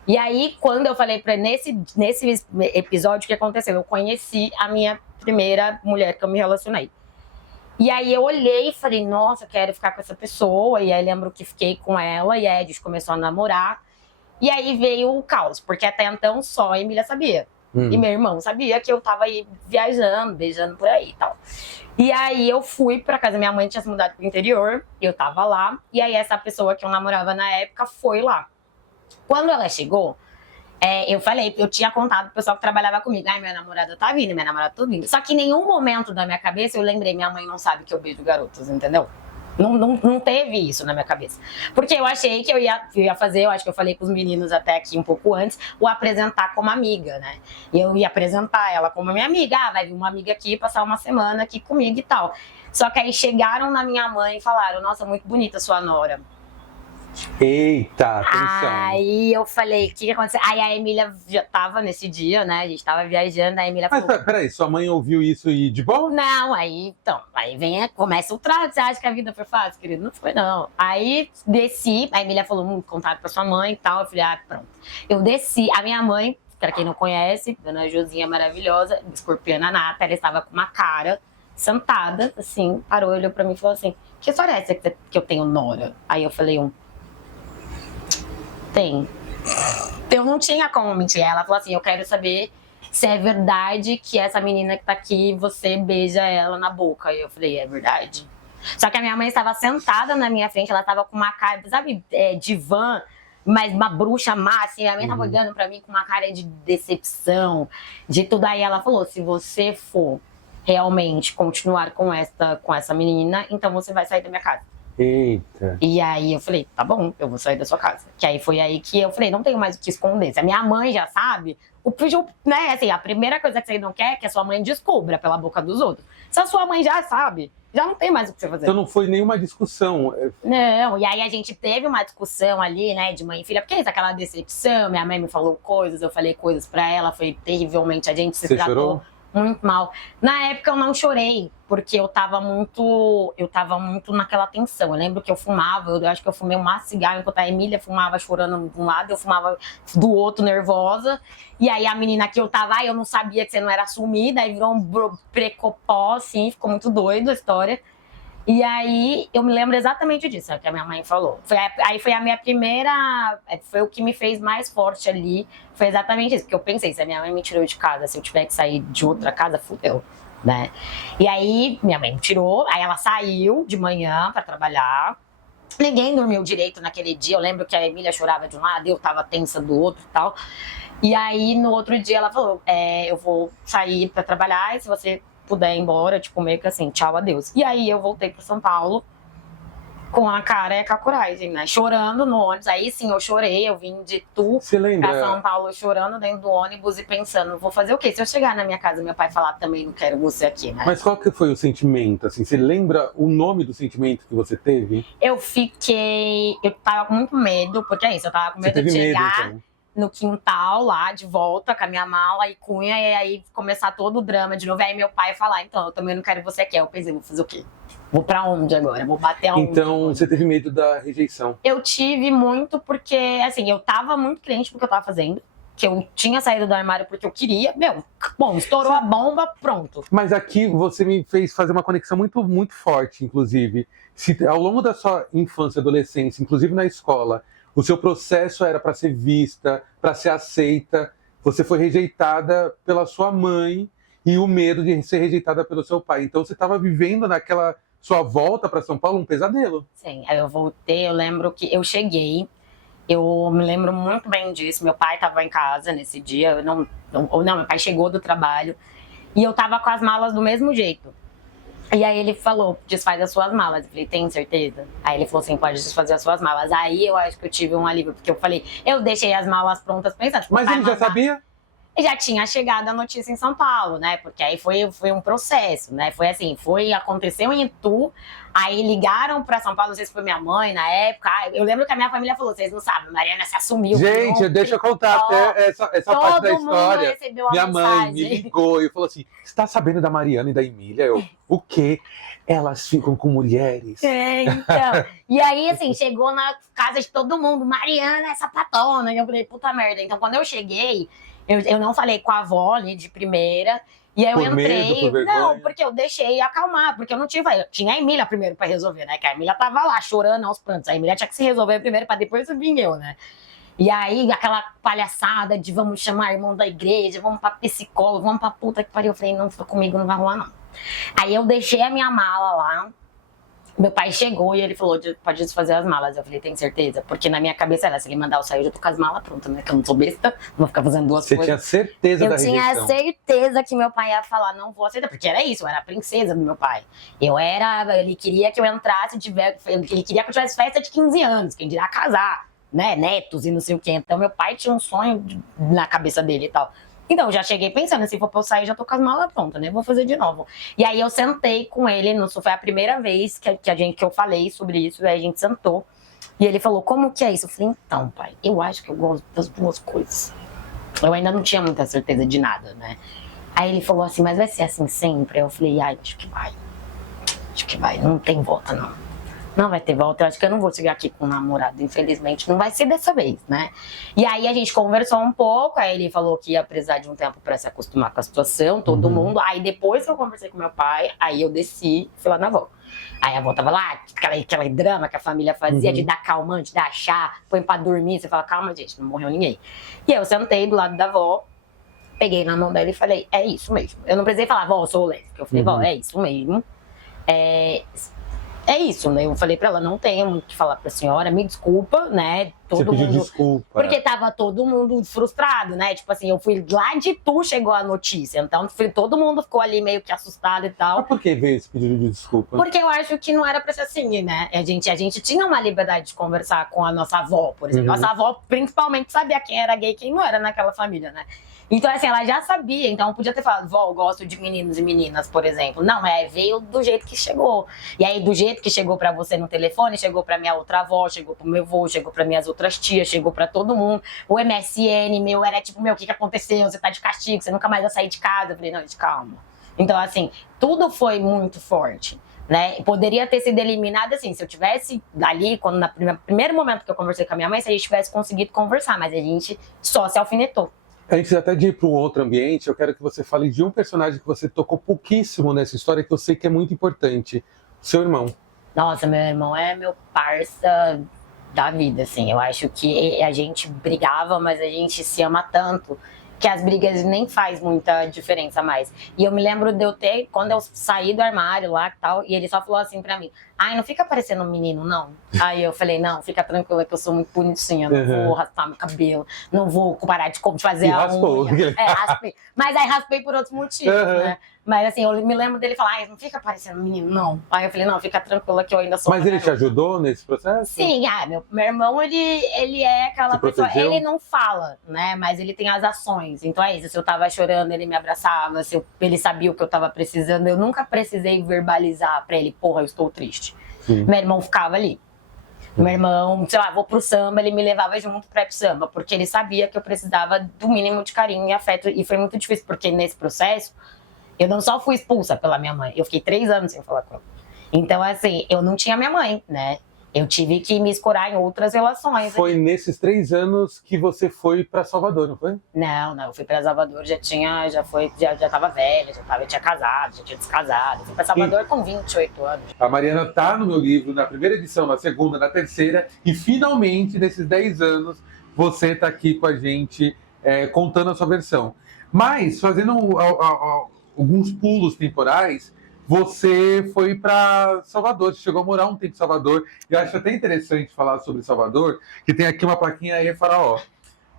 E aí, quando eu falei nesse episódio, o que aconteceu? Eu conheci a minha primeira mulher que eu me relacionei. E aí eu olhei e falei, nossa, eu quero ficar com essa pessoa. E aí lembro que fiquei com ela e aí a gente começou a namorar. E aí veio o caos, porque até então só a Emília sabia. E meu irmão sabia que eu tava aí viajando, beijando por aí e tal. E aí eu fui pra casa, minha mãe tinha se mudado pro interior, eu tava lá. E aí essa pessoa que eu namorava na época foi lá. Quando ela chegou, eu falei, eu tinha contado pro pessoal que trabalhava comigo, minha namorada tá vindo, minha namorada tá vindo. Só que em nenhum momento da minha cabeça eu lembrei, minha mãe não sabe que eu beijo garotos, entendeu? Não teve isso na minha cabeça. Porque eu achei que eu ia fazer, eu acho que eu falei com os meninos até aqui um pouco antes, o apresentar como amiga, né? E eu ia apresentar ela como minha amiga, vai vir uma amiga aqui passar uma semana aqui comigo e tal. Só que aí chegaram na minha mãe e falaram, nossa, muito bonita a sua nora. Eita, atenção. Aí eu falei, o que aconteceu? Aí a Emília já tava nesse dia, né? A gente tava viajando, a Emília falou... Mas peraí, sua mãe ouviu isso e de boa? Não, aí começa o trato. Você acha que a vida foi fácil, querido? Não foi, não. Aí desci, a Emília falou, contaram pra sua mãe e tal. Eu falei, pronto. Eu desci, a minha mãe, pra quem não conhece, dona Josinha maravilhosa, escorpiana nata, ela estava com uma cara sentada, assim, parou, olhou pra mim e falou assim, que história é essa que eu tenho nora? Aí eu falei, tem. Eu não tinha como mentir. Ela falou assim, eu quero saber se é verdade que essa menina que tá aqui, você beija ela na boca. E eu falei, é verdade. Só que a minha mãe estava sentada na minha frente, ela estava com uma cara, sabe, divã, mas uma bruxa má, assim. A minha mãe tava olhando pra mim com uma cara de decepção, de tudo. Aí ela falou, se você for realmente continuar com essa menina, então você vai sair da minha casa. Eita. E aí eu falei, tá bom, eu vou sair da sua casa. Que aí foi aí que eu falei, não tenho mais o que esconder. Se a minha mãe já sabe, né, assim, a primeira coisa que você não quer é que a sua mãe descubra pela boca dos outros. Se a sua mãe já sabe, já não tem mais o que você fazer. Então não foi nenhuma discussão. Não, e aí a gente teve uma discussão ali, né, de mãe e filha, porque é isso, aquela decepção, minha mãe me falou coisas, eu falei coisas pra ela, foi terrivelmente, a gente se tratou. Chorou? Muito mal. Na época eu não chorei, porque eu tava muito naquela tensão. Eu lembro que eu fumava, eu acho que eu fumei um maço de cigarro, enquanto a Emília fumava chorando de um lado, eu fumava do outro, nervosa. E aí a menina que eu tava, eu não sabia que você não era assumida, aí virou um precopó, assim, ficou muito doido a história. E aí eu me lembro exatamente disso, que a minha mãe falou. Aí foi a minha primeira, foi o que me fez mais forte ali, foi exatamente isso. Porque eu pensei, se a minha mãe me tirou de casa, se eu tiver que sair de outra casa, fudeu, né? E aí minha mãe me tirou, aí ela saiu de manhã pra trabalhar. Ninguém dormiu direito naquele dia, eu lembro que a Emília chorava de um lado, eu tava tensa do outro e tal. E aí no outro dia ela falou, eu vou sair pra trabalhar e se você puder ir embora, tipo, meio que assim, tchau, adeus. E aí eu voltei pro São Paulo com a cara e com a coragem, né? Chorando no ônibus. Aí sim, eu chorei, eu vim de Tu pra São Paulo chorando dentro do ônibus e pensando, vou fazer o quê? Se eu chegar na minha casa e meu pai falar também não quero você aqui, né? Mas qual que foi o sentimento, assim? Você lembra o nome do sentimento que você teve? Eu tava com muito medo, porque é isso, eu tava com medo de chegar... Então. No quintal lá, de volta com a minha mala e cunha, e aí começar todo o drama de novo. Aí meu pai falar, então, eu também não quero você aqui. Aí eu pensei, vou fazer o quê? Vou pra onde agora? Vou bater aonde? Então, você teve medo da rejeição? Eu tive muito porque, assim, eu tava muito crente porque eu tava fazendo. Que eu tinha saído do armário porque eu queria. Bom, estourou a bomba, pronto. Mas aqui você me fez fazer uma conexão muito, muito forte, inclusive. Se ao longo da sua infância e adolescência, inclusive na escola, o seu processo era para ser vista, para ser aceita. Você foi rejeitada pela sua mãe e o medo de ser rejeitada pelo seu pai. Então você estava vivendo naquela sua volta para São Paulo um pesadelo. Sim, aí eu voltei, eu lembro que eu cheguei, eu me lembro muito bem disso, meu pai estava em casa nesse dia, meu pai chegou do trabalho, e eu tava com as malas do mesmo jeito. E aí ele falou, desfaz as suas malas. Eu falei, tem certeza? Aí ele falou assim, pode desfazer as suas malas. Aí eu acho que eu tive um alívio, porque eu falei, eu deixei as malas prontas pensando. Mas ele já sabia? Já tinha chegado a notícia em São Paulo, né? Porque aí foi um processo, né? Foi assim, aconteceu em Itu, aí ligaram pra São Paulo, não sei se foi minha mãe na época. Eu lembro que a minha família falou, vocês não sabem, Mariana se assumiu. Gente, deixa eu contar até essa parte da história. Minha mãe me ligou e falou assim, você tá sabendo da Mariana e da Emília? Eu, o quê? Elas ficam com mulheres. É, então. E aí, assim, chegou na casa de todo mundo, Mariana é sapatona. E eu falei, puta merda. Então, quando eu cheguei, eu não falei com a avó ali de primeira. E aí eu entrei. Por vergonha? Não, porque eu deixei acalmar, porque eu não tive. Eu tinha a Emília primeiro pra resolver, né? Que a Emília tava lá chorando aos prantos. A Emília tinha que se resolver primeiro pra depois vir eu, né? E aí, aquela palhaçada de vamos chamar irmão da igreja, vamos pra psicólogo, vamos pra puta que pariu. Eu falei, não, comigo não vai rolar, não. Aí eu deixei a minha mala lá. Meu pai chegou e ele falou, pode desfazer as malas. Eu falei, tem certeza? Porque na minha cabeça era, se ele mandar eu sair, eu já tô com as malas prontas, né? Que eu não sou besta, não vou ficar fazendo duas coisas. Você tinha certeza da rejeição? Eu tinha certeza que meu pai ia falar, não vou aceitar, porque era isso, eu era a princesa do meu pai. Ele queria que eu entrasse, ele queria que eu tivesse festa de 15 anos, quem dirá casar, né? Netos e não sei o quê. Então meu pai tinha um sonho na cabeça dele e tal. Então, eu já cheguei pensando, se for pra eu sair, já tô com as malas prontas, né? Vou fazer de novo. E aí eu sentei com ele, foi a primeira vez que eu falei sobre isso, aí a gente sentou. E ele falou, como que é isso? Eu falei, então, pai, eu acho que eu gosto das duas coisas. Eu ainda não tinha muita certeza de nada, né? Aí ele falou assim, mas vai ser assim sempre? Eu falei, acho que vai. Acho que vai, não tem volta, não. Não vai ter volta, eu acho que eu não vou chegar aqui com um namorado, infelizmente, não vai ser dessa vez, né? E aí a gente conversou um pouco, aí ele falou que ia precisar de um tempo pra se acostumar com a situação, todo mundo. Aí depois que eu conversei com meu pai, aí eu desci, fui lá na avó. Aí a avó tava lá, aquela drama que a família fazia de dar calmante, dar chá, põe pra dormir, você fala, calma gente, não morreu ninguém. E eu sentei do lado da avó, peguei na mão dela e falei, é isso mesmo. Eu não precisei falar, vó, eu sou lésbica. Eu falei, vó, é isso mesmo. É isso, né? Eu falei pra ela, não tenho muito o que falar pra senhora, me desculpa, né? Você pediu desculpa. Porque tava todo mundo frustrado, né? Tipo assim, eu fui lá de Tu, chegou a notícia. Então, todo mundo ficou ali meio que assustado e tal. Mas por que veio esse pedido de desculpa? Porque eu acho que não era pra ser assim, né? A gente tinha uma liberdade de conversar com a nossa avó, por exemplo. Nossa avó, principalmente, sabia quem era gay e quem não era naquela família, né? Então, assim, ela já sabia, então podia ter falado, vó, eu gosto de meninos e meninas, por exemplo. Não, veio do jeito que chegou. E aí, do jeito que chegou pra você no telefone, chegou pra minha outra avó, chegou pro meu avô, chegou pra minhas outras tias, chegou pra todo mundo. O MSN, era tipo, o que aconteceu? Você tá de castigo, você nunca mais vai sair de casa. Eu falei, não, gente, calma. Então, assim, tudo foi muito forte, né? Poderia ter sido eliminado, assim, se eu tivesse ali, no primeiro momento que eu conversei com a minha mãe, se a gente tivesse conseguido conversar, mas a gente só se alfinetou. Antes até de ir para um outro ambiente, eu quero que você fale de um personagem que você tocou pouquíssimo nessa história, que eu sei que é muito importante. Seu irmão. Nossa, meu irmão é meu parça da vida, assim. Eu acho que a gente brigava, mas a gente se ama tanto que as brigas nem faz muita diferença mais. E eu me lembro de quando eu saí do armário lá e tal, e ele só falou assim pra mim, ai, não fica parecendo um menino, não. Aí eu falei, não, fica tranquila que eu sou muito bonitinha, não vou raspar meu cabelo, não vou parar de fazer e a raspou. unha. Raspei. Mas aí raspei por outros motivos, né? Mas assim, eu me lembro dele falar, ai, não fica parecendo um menino, não. Aí eu falei, não, fica tranquila que eu ainda sou. Mas ele te ajudou nesse processo? Sim, meu irmão, ele é aquela pessoa, ele não fala, né, mas ele tem as ações. Então é isso, se eu tava chorando, ele me abraçava, ele sabia o que eu tava precisando, eu nunca precisei verbalizar pra ele, porra, eu estou triste. Sim. Meu irmão ficava ali. Meu irmão, sei lá, vou pro samba, ele me levava junto pra ir pro samba, porque ele sabia que eu precisava do mínimo de carinho e afeto, e foi muito difícil, porque nesse processo, eu não só fui expulsa pela minha mãe, eu fiquei 3 anos sem falar com ela. Então, assim, eu não tinha minha mãe, né? Eu tive que me escorar em outras relações. Foi nesses 3 anos que você foi pra Salvador, não foi? Não, eu fui pra Salvador, já tava velha, eu tinha casado, já tinha descasado. Eu fui pra Salvador com 28 anos. A Mariana tá no meu livro, na primeira edição, na segunda, na terceira, e finalmente, nesses 10 anos, você tá aqui com a gente, contando a sua versão. Mas, fazendo alguns pulos temporais, você foi para Salvador, você chegou a morar um tempo em Salvador. E eu acho até interessante falar sobre Salvador, que tem aqui uma plaquinha aí, Faraó. O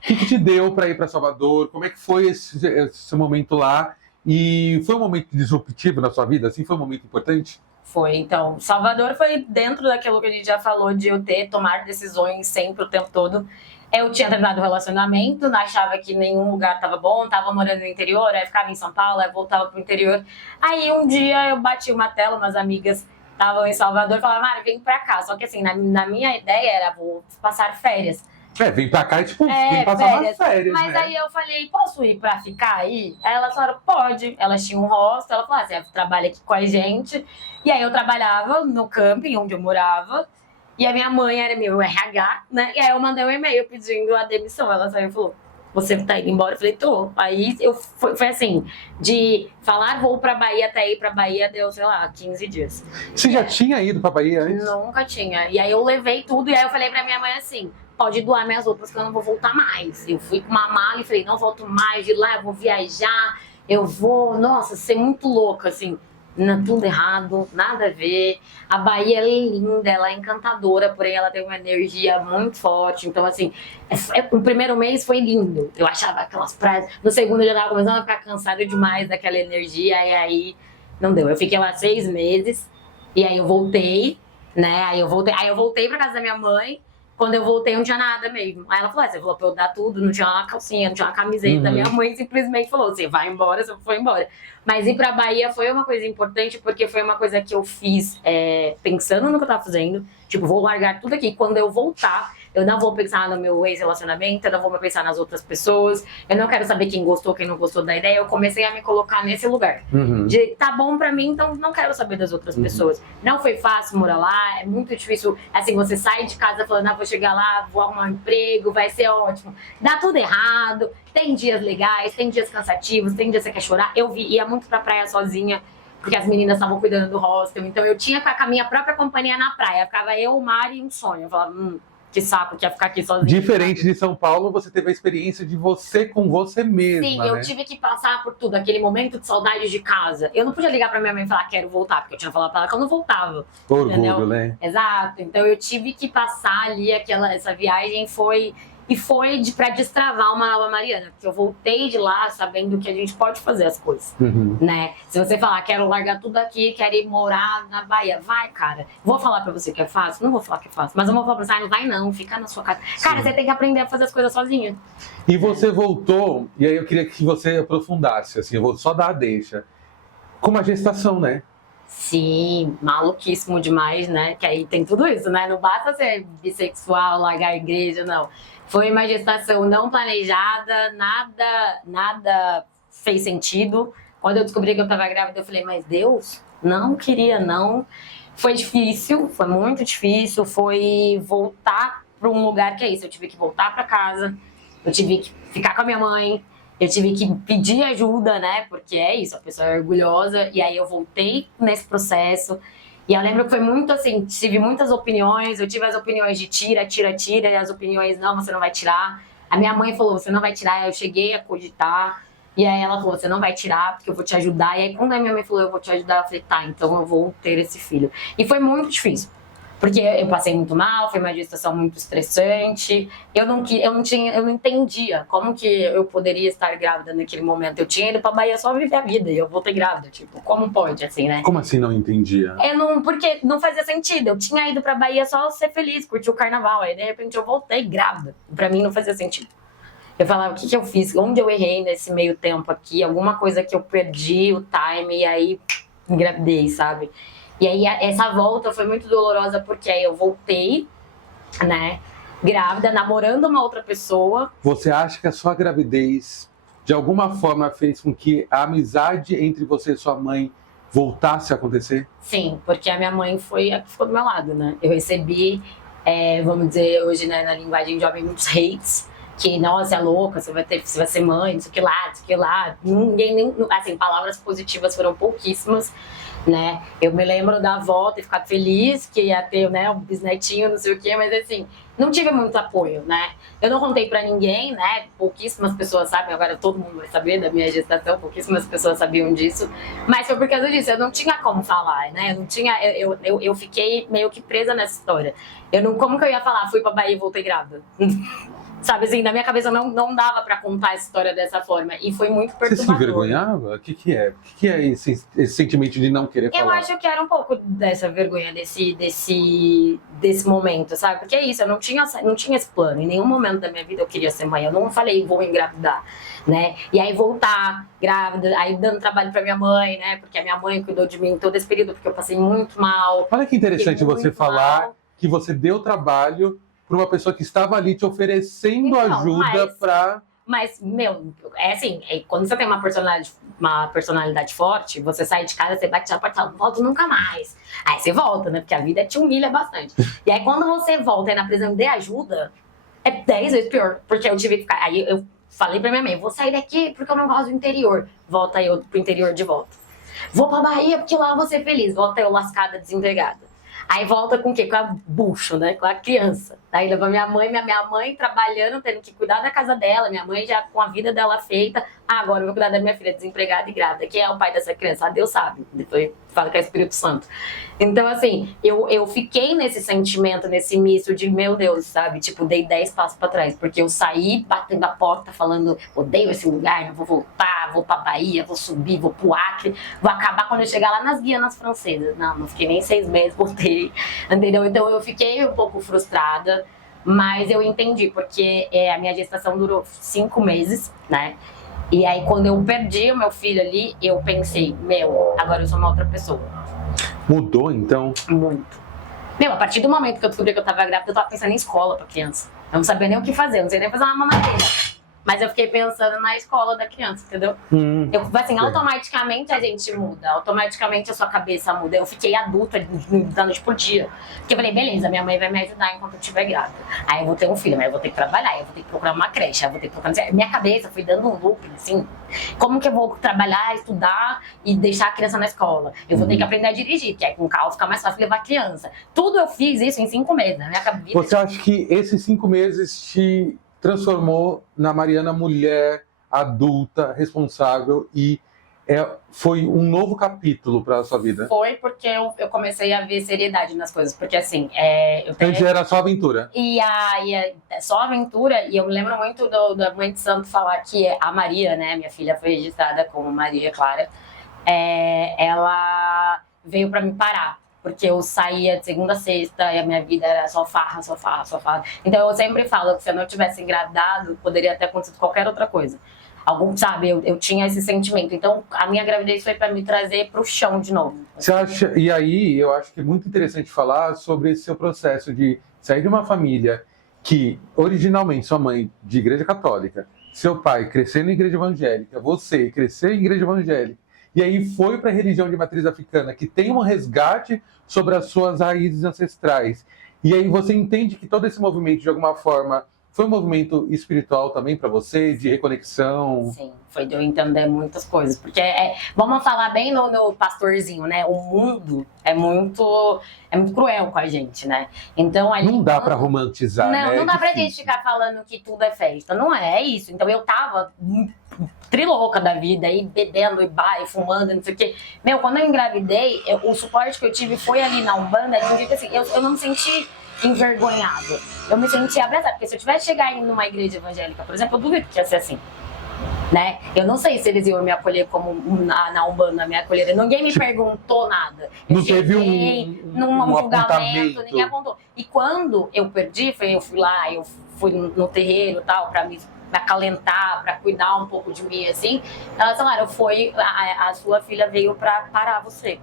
que te deu para ir para Salvador? Como é que foi esse momento lá? E foi um momento disruptivo na sua vida? Assim, foi um momento importante? Foi, então, Salvador foi dentro daquilo que a gente já falou, de eu tomar decisões sempre, o tempo todo. Eu tinha terminado o relacionamento, achava que nenhum lugar tava bom, tava morando no interior, aí ficava em São Paulo, aí voltava pro interior. Aí um dia eu bati uma tela, umas amigas estavam em Salvador e falaram, Mari, vem pra cá. Só que assim, na minha ideia era, vou passar férias. Vem pra cá e tipo, vem passar umas férias, Mas né? aí eu falei, posso ir pra ficar aí? Aí elas falaram, pode. Elas tinham um hostel, ela falou, você trabalha aqui com a gente. E aí eu trabalhava no camping onde eu morava. E a minha mãe era meu RH, né? E aí eu mandei um e-mail pedindo a demissão. Ela saiu e falou, você tá indo embora? Eu falei, tô. Aí foi assim, de falar vou pra Bahia até ir pra Bahia deu, sei lá, 15 dias. Você já tinha ido pra Bahia antes? Nunca tinha. E aí eu levei tudo e aí eu falei pra minha mãe assim, pode doar minhas roupas que eu não vou voltar mais. Eu fui com uma mala e falei, não volto mais de lá, eu vou viajar, eu vou, nossa, ser muito louca, assim. Não, tudo errado, nada a ver. A Bahia é linda, ela é encantadora, porém ela tem uma energia muito forte. Então, assim, o primeiro mês foi lindo. Eu achava aquelas praias. No segundo eu já tava começando a ficar cansada demais daquela energia, e aí não deu. Eu fiquei lá 6 meses, e aí eu voltei, né? Aí eu voltei pra casa da minha mãe. Quando eu voltei, não tinha nada mesmo. Aí ela falou, você falou pra eu dar tudo, não tinha uma calcinha, não tinha uma camiseta. Minha mãe simplesmente falou, você vai embora, você foi embora. Mas ir pra Bahia foi uma coisa importante, porque foi uma coisa que eu fiz pensando no que eu tava fazendo. Tipo, vou largar tudo aqui. Quando eu voltar, eu não vou pensar no meu ex-relacionamento, eu não vou pensar nas outras pessoas. Eu não quero saber quem gostou, quem não gostou da ideia. Eu comecei a me colocar nesse lugar. De, tá bom pra mim, então não quero saber das outras pessoas. Não foi fácil morar lá, é muito difícil. Assim, você sai de casa falando, vou chegar lá, vou arrumar um emprego, vai ser ótimo. Dá tudo errado, tem dias legais, tem dias cansativos, tem dias que você quer chorar. Eu ia muito pra praia sozinha, porque as meninas estavam cuidando do hostel. Então eu tinha com a minha própria companhia na praia. Ficava eu, o Mari e um sonho. Eu falava, que saco que ia ficar aqui sozinha. Diferente de São Paulo, você teve a experiência de você com você mesma. Sim, eu tive que passar por tudo, aquele momento de saudade de casa. Eu não podia ligar pra minha mãe e falar, quero voltar, porque eu tinha falado pra ela que eu não voltava. Orgulho, entendeu? né? Exato. Então eu tive que passar ali essa viagem foi pra destravar uma nova Mariana, porque eu voltei de lá sabendo que a gente pode fazer as coisas, né? Se você falar, quero largar tudo aqui, quero ir morar na Bahia, vai, cara. Vou falar pra você que é fácil? Não vou falar que é fácil, mas eu vou falar pra você, não vai não, fica na sua casa. Sim. Cara, você tem que aprender a fazer as coisas sozinha. E você voltou, e aí eu queria que você aprofundasse, assim, eu vou só dar a deixa, com uma gestação, né? Sim, maluquíssimo demais, né? Que aí tem tudo isso, né? Não basta ser bissexual, largar a igreja, não. Foi uma gestação não planejada, nada fez sentido. Quando eu descobri que eu estava grávida, eu falei, mas Deus, não queria, não. Foi difícil, foi muito difícil, foi voltar para um lugar que é isso. Eu tive que voltar para casa, eu tive que ficar com a minha mãe, eu tive que pedir ajuda, né? Porque é isso, a pessoa é orgulhosa. E aí eu voltei nesse processo. E eu lembro que foi muito assim, tive muitas opiniões, eu tive as opiniões de tira, e as opiniões, não, você não vai tirar. A minha mãe falou, você não vai tirar, eu cheguei a cogitar, e aí ela falou, você não vai tirar, porque eu vou te ajudar. E aí quando a minha mãe falou, eu vou te ajudar, eu falei, tá, então eu vou ter esse filho. E foi muito difícil, porque eu passei muito mal, foi uma gestação muito estressante, eu não entendia como que eu poderia estar grávida naquele momento. Eu tinha ido pra Bahia só viver a vida, e eu voltei grávida, tipo, como pode, assim, né? Como assim não entendia? Porque não fazia sentido, eu tinha ido pra Bahia só ser feliz, curtir o carnaval, aí de repente eu voltei grávida, pra mim não fazia sentido. Eu falava, o que eu fiz, onde eu errei nesse meio tempo aqui, alguma coisa que eu perdi o time, e aí engravidei, sabe? E aí essa volta foi muito dolorosa, porque aí eu voltei, né, grávida, namorando uma outra pessoa. Você acha que a sua gravidez, de alguma forma, fez com que a amizade entre você e sua mãe voltasse a acontecer? Sim, porque a minha mãe foi a que ficou do meu lado, né? Eu recebi, vamos dizer, hoje, né, na linguagem jovem, muitos hates, que, nossa, é louca, você vai ser mãe, não sei o que lá, não sei o que lá. Ninguém, nem, assim, palavras positivas foram pouquíssimas, né? Eu me lembro da avó ter ficado feliz que ia ter, né, um bisnetinho, não sei o que, mas assim, não tive muito apoio, né? Eu não contei pra ninguém, né? Pouquíssimas pessoas sabem, agora todo mundo vai saber da minha gestação, pouquíssimas pessoas sabiam disso, mas foi por causa disso, eu não tinha como falar, né? Eu não tinha, eu fiquei meio que presa nessa história. Eu não, como que eu ia falar, fui pra Bahia e voltei grávida? Sabe assim, na minha cabeça não dava pra contar essa história dessa forma. E foi muito perturbador. Você se envergonhava? O que é? O que é esse sentimento de não querer falar? Eu acho que era um pouco dessa vergonha, desse momento, sabe? Porque é isso, eu não tinha esse plano. Em nenhum momento da minha vida eu queria ser mãe. Eu não falei, vou engravidar, né? E aí voltar grávida, aí dando trabalho pra minha mãe, né? Porque a minha mãe cuidou de mim todo esse período, porque eu passei muito mal. Olha que interessante você falar que você deu trabalho para uma pessoa que estava ali te oferecendo então, ajuda para... Mas, meu, é assim, quando você tem uma personalidade forte, você sai de casa, você bate a porta e fala, volto nunca mais. Aí você volta, né? Porque a vida te humilha bastante. E aí quando você volta e na prisão de ajuda, é 10 vezes pior. Porque eu tive que ficar... Aí eu falei pra minha mãe, vou sair daqui porque eu não gosto do interior. Volta eu pro interior de volta. Vou pra Bahia porque lá eu vou ser feliz. Volta eu lascada, desempregada. Aí volta com o quê? Com a bucho, né? Com a criança. Aí leva minha mãe trabalhando, tendo que cuidar da casa dela, minha mãe já com a vida dela feita. Ah, agora eu vou cuidar da minha filha desempregada e grávida. Quem é o pai dessa criança? Ah, Deus sabe. Depois fala que é o Espírito Santo. Então, assim, eu fiquei nesse sentimento, nesse misto de, meu Deus, sabe? Tipo, dei 10 passos pra trás. Porque eu saí batendo a porta, falando, odeio esse lugar, não vou voltar, vou pra Bahia, vou subir, vou pro Acre, vou acabar quando eu chegar lá nas Guianas Francesas. Não fiquei nem 6 meses, voltei, entendeu? Então eu fiquei um pouco frustrada, mas eu entendi, porque a minha gestação durou 5 meses, né? E aí quando eu perdi o meu filho ali, eu pensei, meu, agora eu sou uma outra pessoa. Mudou, então? Muito. Meu, a partir do momento que eu descobri que eu tava grávida, eu tava pensando em escola pra criança. Eu não sabia nem o que fazer, eu não sabia nem fazer uma mamadeira. Mas eu fiquei pensando na escola da criança, entendeu? Eu, assim, automaticamente a gente muda, automaticamente a sua cabeça muda. Eu fiquei adulta da noite por dia. Porque eu falei, beleza, minha mãe vai me ajudar enquanto eu estiver grávida. Aí eu vou ter um filho, mas eu vou ter que trabalhar, eu vou ter que procurar uma creche, eu vou ter que procurar... Minha cabeça foi dando um loop, assim. Como que eu vou trabalhar, estudar e deixar a criança na escola? Eu vou ter que aprender a dirigir, porque aí com o carro fica mais fácil levar a criança. Tudo eu fiz isso em 5 meses, na minha cabeça. Você acha que esses 5 meses te transformou na Mariana mulher, adulta, responsável e foi um novo capítulo para a sua vida? Foi porque eu comecei a ver seriedade nas coisas, porque assim, Antes era só aventura. Só aventura, e eu me lembro muito da mãe de santo falar que a Maria, né, minha filha foi registrada como Maria Clara, ela veio para me parar. Porque eu saía de segunda a sexta e a minha vida era só farra, só farra, só farra. Então eu sempre falo que se eu não tivesse engravidado, poderia ter acontecido qualquer outra coisa. Sabe, eu tinha esse sentimento. Então a minha gravidez foi para me trazer pro chão de novo. Você acha, e aí eu acho que é muito interessante falar sobre esse seu processo de sair de uma família que originalmente sua mãe de igreja católica, seu pai crescendo em igreja evangélica, você crescer em igreja evangélica, e aí foi para a religião de matriz africana, que tem um resgate sobre as suas raízes ancestrais. E aí você entende que todo esse movimento, de alguma forma, foi um movimento espiritual também para você, de reconexão? Sim, foi de eu entender muitas coisas. Porque, vamos falar bem no pastorzinho, né? O mundo é muito cruel com a gente, né? Então, não dá para romantizar, né? Não dá pra gente ficar falando que tudo é festa. Não é isso. Então, eu tava trilouca da vida, aí bebendo e fumando, não sei o quê. Meu, quando eu engravidei, o suporte que eu tive foi ali na Umbanda, que assim, eu não me senti envergonhada. Eu me senti abraçada, porque se eu tivesse chegado em uma igreja evangélica, por exemplo, eu duvido que ia ser assim, né? Eu não sei se eles iam me acolher como na Umbanda me acolheram. Ninguém me perguntou nada. Não teve um julgamento, ninguém apontou. E quando eu perdi, eu fui lá, eu fui no terreiro e tal, pra me acalentar, pra cuidar um pouco de mim, assim. Elas falaram, a sua filha veio pra parar você.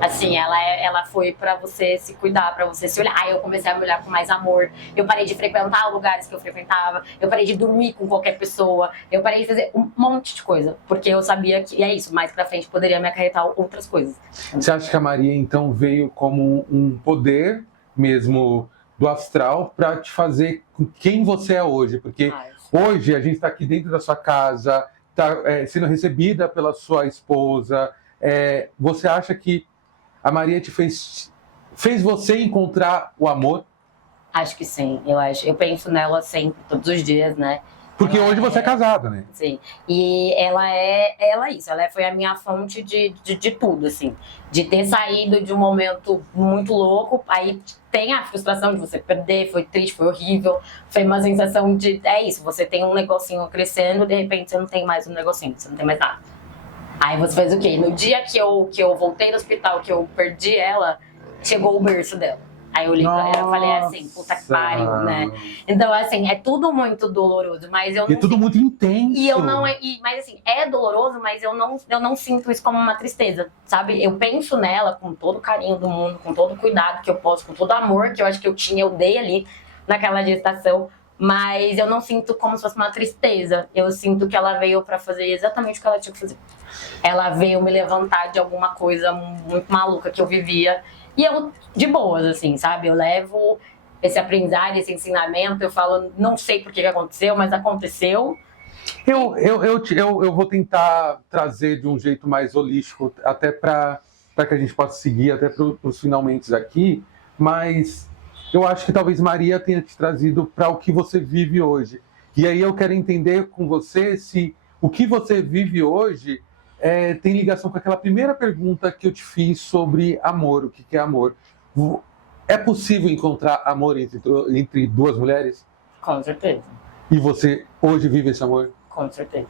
Assim, ela foi pra você se cuidar, pra você se olhar. Aí eu comecei a me olhar com mais amor. Eu parei de frequentar lugares que eu frequentava. Eu parei de dormir com qualquer pessoa. Eu parei de fazer um monte de coisa. Porque eu sabia que, é isso, mais pra frente poderia me acarretar outras coisas. Você acha que a Maria, então, veio como um poder mesmo do astral pra te fazer quem você é hoje? Porque Hoje a gente está aqui dentro da sua casa, está sendo recebida pela sua esposa. Você acha que a Maria te fez você encontrar o amor? Acho que sim, eu penso nela sempre, todos os dias, né? Porque hoje você é casada, né? Sim, e ela foi a minha fonte de tudo, assim. De ter saído de um momento muito louco, aí tem a frustração de você perder, foi triste, foi horrível, foi uma sensação de, você tem um negocinho crescendo, de repente você não tem mais um negocinho, você não tem mais nada. Aí você faz o quê? No dia que eu voltei do hospital, que eu perdi ela, chegou o berço dela. Aí eu olhei pra ela e falei assim, puta que pariu, né? Então, assim, é tudo muito doloroso, mas eu não... E é tudo muito intenso. Mas assim, é doloroso, mas eu não sinto isso como uma tristeza, sabe? Eu penso nela com todo o carinho do mundo, com todo o cuidado que eu posso, com todo o amor que eu acho que eu dei ali naquela gestação, mas eu não sinto como se fosse uma tristeza. Eu sinto que ela veio pra fazer exatamente o que ela tinha que fazer. Ela veio me levantar de alguma coisa muito maluca que eu vivia. E eu, de boas, assim, sabe? Eu levo esse aprendizado, esse ensinamento, eu falo, não sei por que aconteceu, mas aconteceu. Eu vou tentar trazer de um jeito mais holístico, até para que a gente possa seguir até para os finalmente aqui, mas eu acho que talvez Maria tenha te trazido para o que você vive hoje. E aí eu quero entender com você se o que você vive hoje tem ligação com aquela primeira pergunta que eu te fiz sobre amor, o que é amor. É possível encontrar amor entre duas mulheres? Com certeza. E você hoje vive esse amor? Com certeza.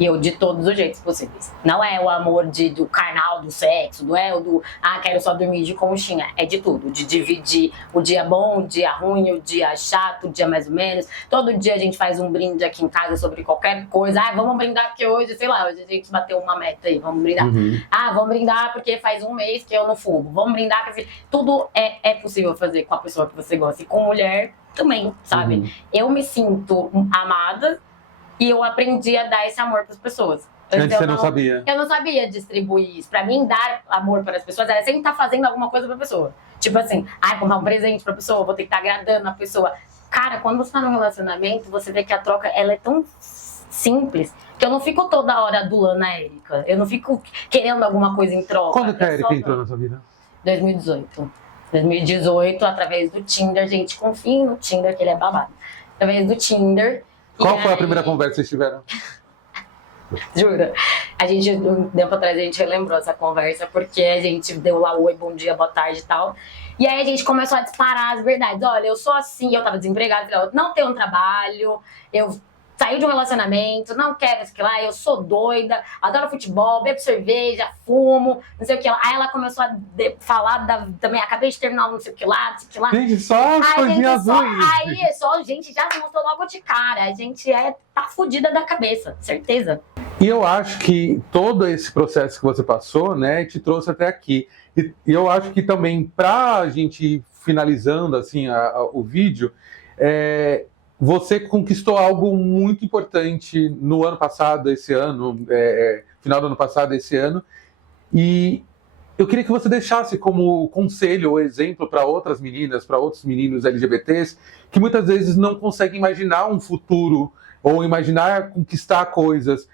E eu de todos os jeitos possíveis. Não é o amor do carnal, do sexo, não é o do, quero só dormir de conchinha. É de tudo, de dividir o dia bom, o dia ruim, o dia chato, o dia mais ou menos. Todo dia a gente faz um brinde aqui em casa sobre qualquer coisa. Vamos brindar porque hoje, sei lá, hoje a gente bateu uma meta aí, vamos brindar. Uhum. Vamos brindar porque faz um mês que eu não fumo. Vamos brindar porque tudo é possível fazer com a pessoa que você gosta. E com mulher também, sabe? Uhum. Eu me sinto amada. E eu aprendi a dar esse amor para as pessoas. Antes você não sabia? Eu não sabia distribuir isso. Para mim, dar amor para as pessoas era sempre estar fazendo alguma coisa para a pessoa. Tipo assim, comprar um presente para a pessoa, vou ter que estar agradando a pessoa. Cara, quando você está num relacionamento, você vê que a troca ela é tão simples que eu não fico toda hora adulando a Erika. Eu não fico querendo alguma coisa em troca. Quando que a Erika entrou na sua vida? 2018. 2018, através do Tinder. Gente, confiem no Tinder, que ele é babado. Através do Tinder. Qual foi a primeira conversa que vocês tiveram? Jura? Um tempo atrás a gente relembrou essa conversa porque a gente deu lá oi, bom dia, boa tarde e tal. E aí a gente começou a disparar as verdades. Olha, eu sou assim, eu tava desempregada, não tenho um trabalho, eu saí de um relacionamento, não quero isso que lá, eu sou doida, adoro futebol, bebo cerveja, fumo, não sei o que lá. Aí ela começou a falar também, acabei de terminar não sei o que lá, não sei o que lá. Gente, só as coisinhas ruins. Aí, gente já se mostrou logo de cara, a gente tá fodida da cabeça, certeza. E eu acho que todo esse processo que você passou, né, te trouxe até aqui. E eu acho que também, pra gente ir finalizando, assim, o vídeo, você conquistou algo muito importante no ano passado, esse ano, final do ano passado, esse ano, e eu queria que você deixasse como conselho ou exemplo para outras meninas, para outros meninos LGBTs, que muitas vezes não conseguem imaginar um futuro ou imaginar conquistar coisas.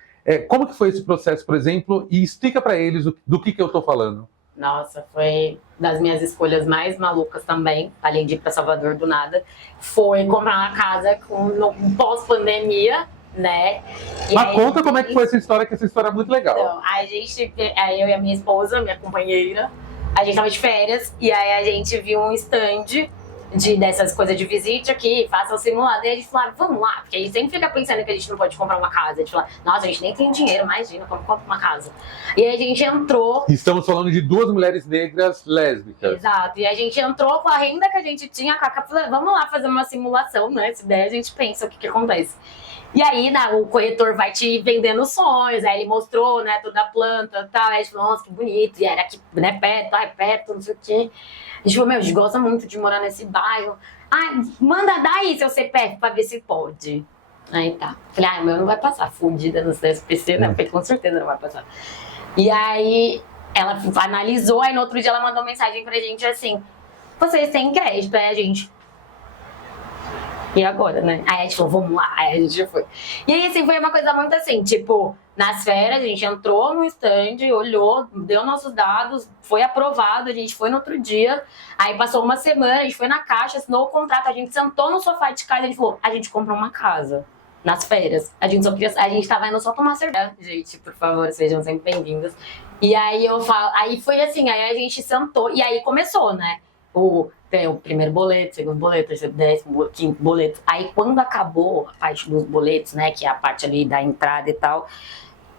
Como que foi esse processo, por exemplo, e explica para eles do que eu estou falando. Nossa, foi das minhas escolhas mais malucas também, além de ir para Salvador do nada, foi comprar uma casa no pós-pandemia, né? Mas conta como é que foi essa história, que essa história é muito legal. Então, eu e a minha esposa, minha companheira, a gente tava de férias e aí a gente viu um stand dessas coisas de visite aqui, faça o simulado. E a gente falava, vamos lá, porque a gente sempre fica pensando que a gente não pode comprar uma casa. A gente fala, nossa, a gente nem tem dinheiro, imagina, como compra uma casa. E aí a gente entrou. Estamos falando de duas mulheres negras lésbicas. Exato, e a gente entrou com a renda que a gente tinha, com a capa, vamos lá fazer uma simulação, né? Se der, a gente pensa o que acontece. E aí, o corretor vai te vendendo sonhos, aí ele mostrou, né, toda a planta e tal, aí a gente falou, nossa, que bonito, e era aqui, né, perto, não sei o quê. A gente falou, a gente gosta muito de morar nesse bairro. Manda dar aí seu CPF pra ver se pode. Aí tá. Falei, o meu não vai passar, fundida no CSPC, né, porque com certeza não vai passar. E aí, ela analisou, aí no outro dia ela mandou mensagem pra gente assim, vocês têm crédito, a gente... E agora, né? Aí a gente falou, vamos lá. Aí a gente foi. E aí, assim, foi uma coisa muito assim, tipo, nas férias, a gente entrou no stand, olhou, deu nossos dados, foi aprovado, a gente foi no outro dia. Aí passou uma semana, a gente foi na Caixa, assinou o contrato, a gente sentou no sofá de casa e a gente falou, a gente comprou uma casa. Nas férias. A gente tava indo só tomar cerveja. Gente, por favor, sejam sempre bem-vindos. E aí eu falo, aí foi assim, aí a gente sentou, e aí começou, né? Tem o primeiro boleto, segundo boleto, terceiro, 10º, 5º boleto. Aí quando acabou a parte dos boletos, né, que é a parte ali da entrada e tal,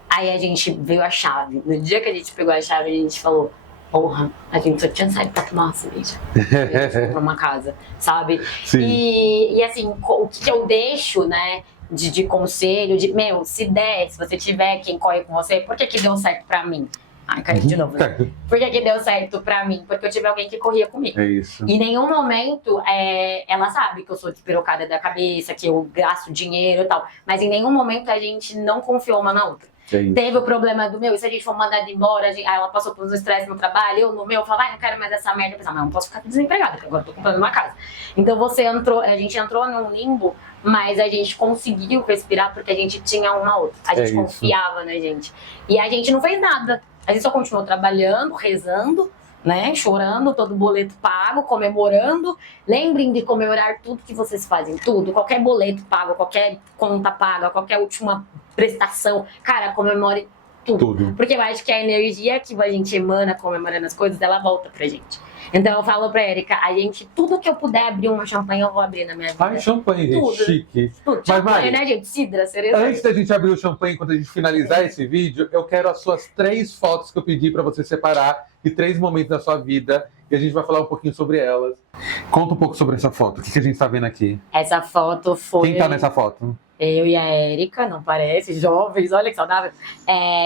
aí a gente veio a chave. No dia que a gente pegou a chave, a gente falou, porra, a gente só tinha saído pra tomar uma cerveja. A gente comprou uma casa, sabe? Sim. E assim, o que eu deixo, né, de conselho, se der, se você tiver quem corre com você, por que deu certo pra mim? Ai, caiu de novo. Né? Por que deu certo pra mim? Porque eu tive alguém que corria comigo. É isso. E em nenhum momento ela sabe que eu sou despirocada da cabeça, que eu gasto dinheiro e tal. Mas em nenhum momento a gente não confiou uma na outra. Teve o problema do e se a gente for mandada embora, aí ela passou por uns estresse no trabalho, eu no meu, eu falava, não quero mais essa merda. Eu pensava, mas não posso ficar desempregada, porque agora eu tô comprando uma casa. Então a gente entrou num limbo, mas a gente conseguiu respirar porque a gente tinha uma outra. A gente confiava na gente. E a gente não fez nada. A gente só continuou trabalhando, rezando, né? Chorando, todo boleto pago, comemorando. Lembrem de comemorar tudo que vocês fazem, tudo. Qualquer boleto pago, qualquer conta paga, qualquer última prestação. Cara, comemore tudo. Porque eu acho que a energia que a gente emana comemorando as coisas, ela volta pra gente. Então eu falo pra Erika, tudo que eu puder abrir uma champanhe, eu vou abrir na minha vida. Ai, champanhe, gente, tudo. Chique. Tudo. Mas, champanhe, né, gente? Cidra, cereza. Antes da gente abrir o champanhe, quando a gente finalizar esse vídeo, eu quero as suas 3 fotos que eu pedi pra você separar de 3 momentos da sua vida. E a gente vai falar um pouquinho sobre elas. Conta um pouco sobre essa foto. O que a gente tá vendo aqui? Essa foto foi... Quem tá nessa foto? Eu e a Erika, não parece? Jovens, olha que saudável.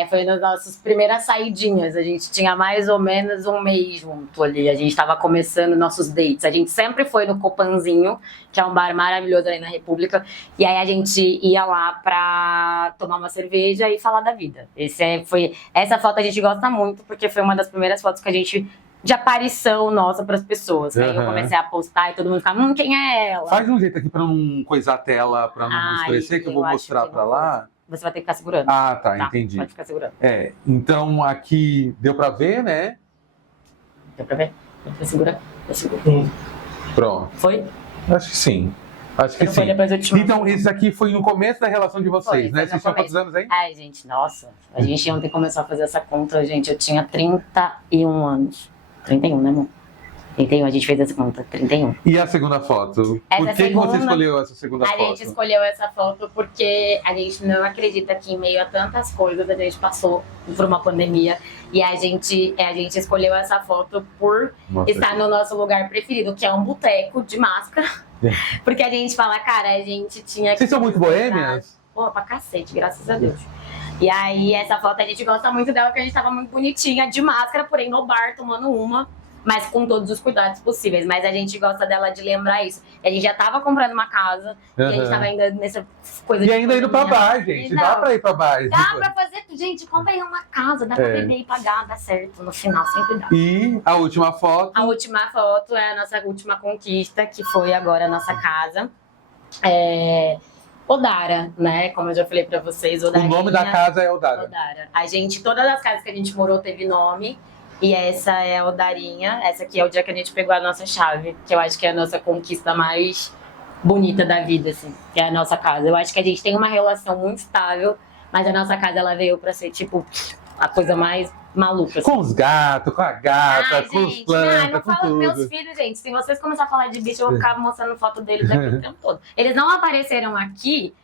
Foi nas nossas primeiras saidinhas. A gente tinha mais ou menos um mês junto ali. A gente tava começando nossos dates. A gente sempre foi no Copanzinho, que é um bar maravilhoso ali na República. E aí a gente ia lá pra tomar uma cerveja e falar da vida. Essa foto a gente gosta muito, porque foi uma das primeiras fotos que a gente... de aparição nossa pras pessoas. Aí eu comecei a postar e todo mundo ficava, quem é ela? Faz um jeito aqui pra não coisar a tela, pra não escurecer, que eu vou mostrar pra lá. Você vai ter que ficar segurando. Ah, tá, entendi. Pode ficar segurando. Então aqui deu pra ver, né? Deu pra ver? Vai segurar? Pronto. Foi? Acho que sim. Acho que sim. Então, esse aqui foi no começo da relação de vocês, né? Vocês tinham quantos anos aí? Ai, gente, nossa. A gente ontem começou a fazer essa conta, gente. Eu tinha 31 anos. 31, né, amor? 31, a gente fez essa conta, 31. E a segunda foto? Por que você escolheu essa segunda foto? A gente escolheu essa foto porque a gente não acredita que em meio a tantas coisas a gente passou por uma pandemia. E a gente escolheu essa foto por estar no nosso lugar preferido, que é um boteco de máscara. Porque a gente fala, cara, a gente tinha que... Vocês são muito boêmias? Pô, pra cacete, graças a Deus. E aí, essa foto a gente gosta muito dela, porque a gente tava muito bonitinha, de máscara, porém no bar, tomando uma, mas com todos os cuidados possíveis. Mas a gente gosta dela de lembrar isso. A gente já tava comprando uma casa, e a gente tava ainda nessa coisa... E ainda indo pra bar, gente. Dá pra ir pra bar. Dá pra fazer... Gente, compra aí uma casa, dá pra beber e pagar, dá certo. No final, sempre dá. E a última foto? A última foto é a nossa última conquista, que foi agora a nossa casa. Odara, né? Como eu já falei pra vocês, Odarinha. O nome da casa é Odara. Odara. Todas as casas que a gente morou teve nome. E essa é a Odarinha. Essa aqui é o dia que a gente pegou a nossa chave. Que eu acho que é a nossa conquista mais bonita da vida, assim. Que é a nossa casa. Eu acho que a gente tem uma relação muito estável. Mas a nossa casa, ela veio pra ser, tipo, a coisa mais maluca. Assim. Com os gatos, com a gata, com os plantas, não com fala tudo. Meus filhos, gente, se vocês começarem a falar de bicho, eu vou ficar mostrando foto deles aqui o tempo todo. Eles não apareceram aqui,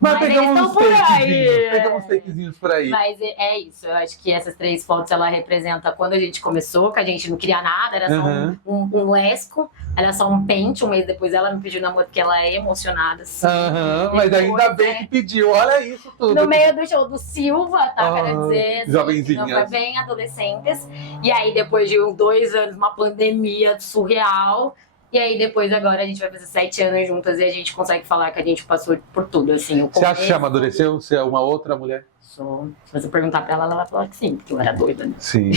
mas eles estão por aí. Pegamos fakezinhos por aí. Mas é isso, eu acho que essas 3 fotos, ela representa quando a gente começou, que a gente não queria nada, era só um lesco, era só um pente. Um mês depois ela me pediu namoro porque ela é emocionada. Assim. Mas ainda bem que pediu, olha isso tudo. No meio do show do Silva, tá? Quero dizer. Assim, jovenzinhas. Foi bem adolescentes. E aí depois de 2 anos, uma pandemia surreal. E aí depois agora a gente vai fazer 7 anos juntas e a gente consegue falar que a gente passou por tudo, assim. Você acha que amadureceu? Você é uma outra mulher? Sou. Se você perguntar pra ela, ela vai falar que sim, porque eu era doida, né? Sim.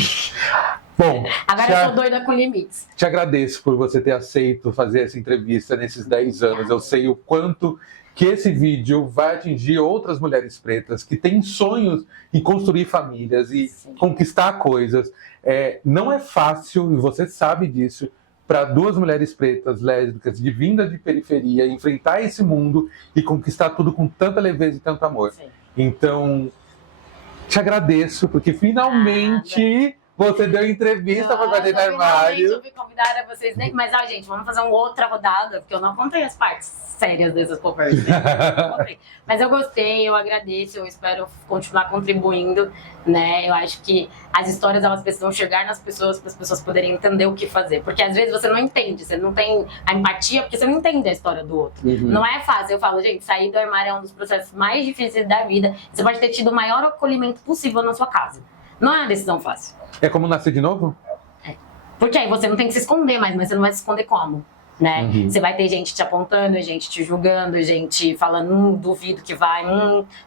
Bom, Bom, Agora eu sou doida com limites. te agradeço por você ter aceito fazer essa entrevista nesses 10 anos. Eu sei o quanto que esse vídeo vai atingir outras mulheres pretas que têm sonhos em construir famílias e conquistar coisas. Não é fácil, e você sabe disso, para duas mulheres pretas, lésbicas, de vinda de periferia, enfrentar esse mundo e conquistar tudo com tanta leveza e tanto amor. Sim. Então, te agradeço, porque finalmente você deu entrevista para Guardiã do Armário. Eu fui convidada a vocês, mas gente, vamos fazer uma outra rodada, porque eu não contei as partes sérias dessas conversas. Mas eu gostei, eu agradeço, eu espero continuar contribuindo, né? Eu acho que as histórias, elas precisam chegar nas pessoas, para as pessoas poderem entender o que fazer. Porque às vezes você não entende, você não tem a empatia, porque você não entende a história do outro. Não é fácil. Eu falo, gente, sair do armário é um dos processos mais difíceis da vida. Você pode ter tido o maior acolhimento possível na sua casa. Não é uma decisão fácil. É como nascer de novo? Porque aí você não tem que se esconder mais, mas você não vai se esconder como? Né? Você vai ter gente te apontando, gente te julgando, gente falando, duvido que vai,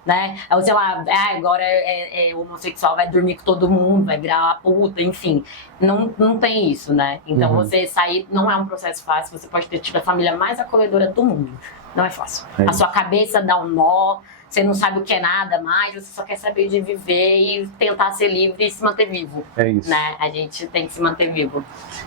né? Ou sei lá, agora é homossexual, vai dormir com todo mundo, vai virar uma puta, enfim. Não tem isso, né? Então você sair não é um processo fácil, você pode ter tido a família mais acolhedora do mundo. Não é fácil. A sua cabeça dá um nó, você não sabe o que é nada mais, você só quer saber de viver e tentar ser livre e se manter vivo. É isso. Né? A gente tem que se manter vivo.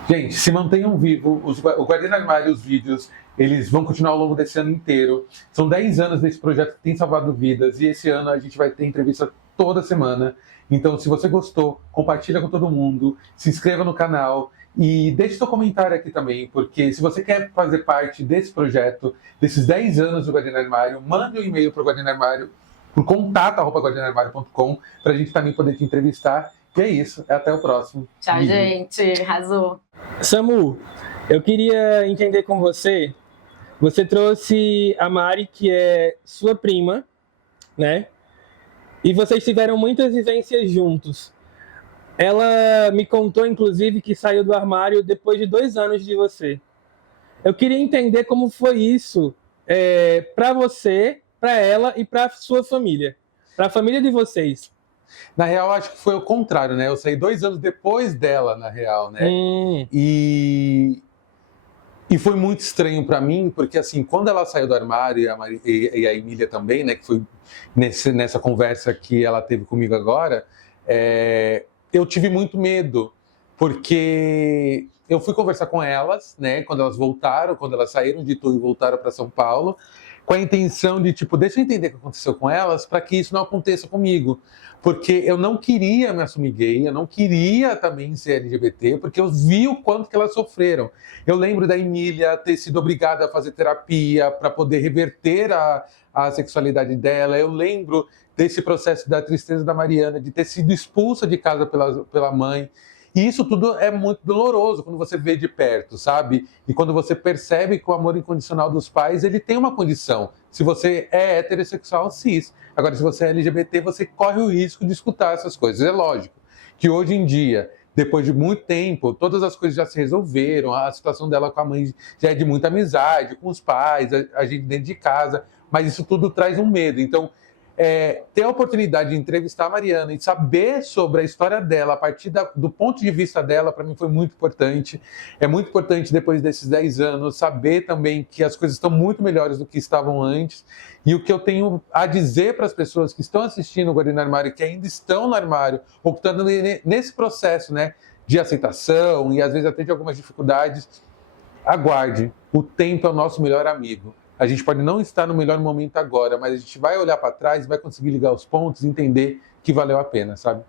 Gente, se mantenham vivos. O Guardiã do Armário, os vídeos, eles vão continuar ao longo desse ano inteiro. São 10 anos desse projeto que tem salvado vidas. E esse ano a gente vai ter entrevista toda semana. Então, se você gostou, compartilha com todo mundo. Se inscreva no canal. E deixe seu comentário aqui também, porque se você quer fazer parte desse projeto, desses 10 anos do Guardiã do Armário, mande um e-mail para o Guardiã do Armário, por contato@guardiadoarmário.com, para a gente também poder te entrevistar. E é isso, até o próximo. Tchau, gente. Arrasou. Samu, eu queria entender com você. Você trouxe a Mari, que é sua prima, né? E vocês tiveram muitas vivências juntos. Ela me contou, inclusive, que saiu do armário depois de 2 anos de você. Eu queria entender como foi isso para você, para ela e para sua família. Para a família de vocês. Na real, acho que foi o contrário, né? Eu saí 2 anos depois dela, na real, né? E foi muito estranho para mim, porque assim, quando ela saiu do armário, e a Emília também, né? Que foi nessa conversa que ela teve comigo agora, eu tive muito medo, porque eu fui conversar com elas, né? Quando elas voltaram, quando elas saíram de Itu e voltaram para São Paulo, com a intenção de, tipo, deixa eu entender o que aconteceu com elas para que isso não aconteça comigo. Porque eu não queria me assumir gay, eu não queria também ser LGBT, porque eu vi o quanto que elas sofreram. Eu lembro da Emília ter sido obrigada a fazer terapia para poder reverter a sexualidade dela. Eu lembro desse processo da tristeza da Mariana, de ter sido expulsa de casa pela mãe. E isso tudo é muito doloroso quando você vê de perto, sabe? E quando você percebe que o amor incondicional dos pais, ele tem uma condição. Se você é heterossexual, cis. Agora, se você é LGBT, você corre o risco de escutar essas coisas. É lógico que hoje em dia, depois de muito tempo, todas as coisas já se resolveram, a situação dela com a mãe já é de muita amizade, com os pais, a gente dentro de casa, mas isso tudo traz um medo. Então, ter a oportunidade de entrevistar a Mariana e saber sobre a história dela, a partir do ponto de vista dela, para mim foi muito importante. É muito importante, depois desses 10 anos, saber também que as coisas estão muito melhores do que estavam antes. E o que eu tenho a dizer para as pessoas que estão assistindo o Guardiã do Armário, que ainda estão no armário, ou que estão nesse processo, né, de aceitação e às vezes até de algumas dificuldades, aguarde. O tempo é o nosso melhor amigo. A gente pode não estar no melhor momento agora, mas a gente vai olhar para trás, vai conseguir ligar os pontos e entender que valeu a pena, sabe?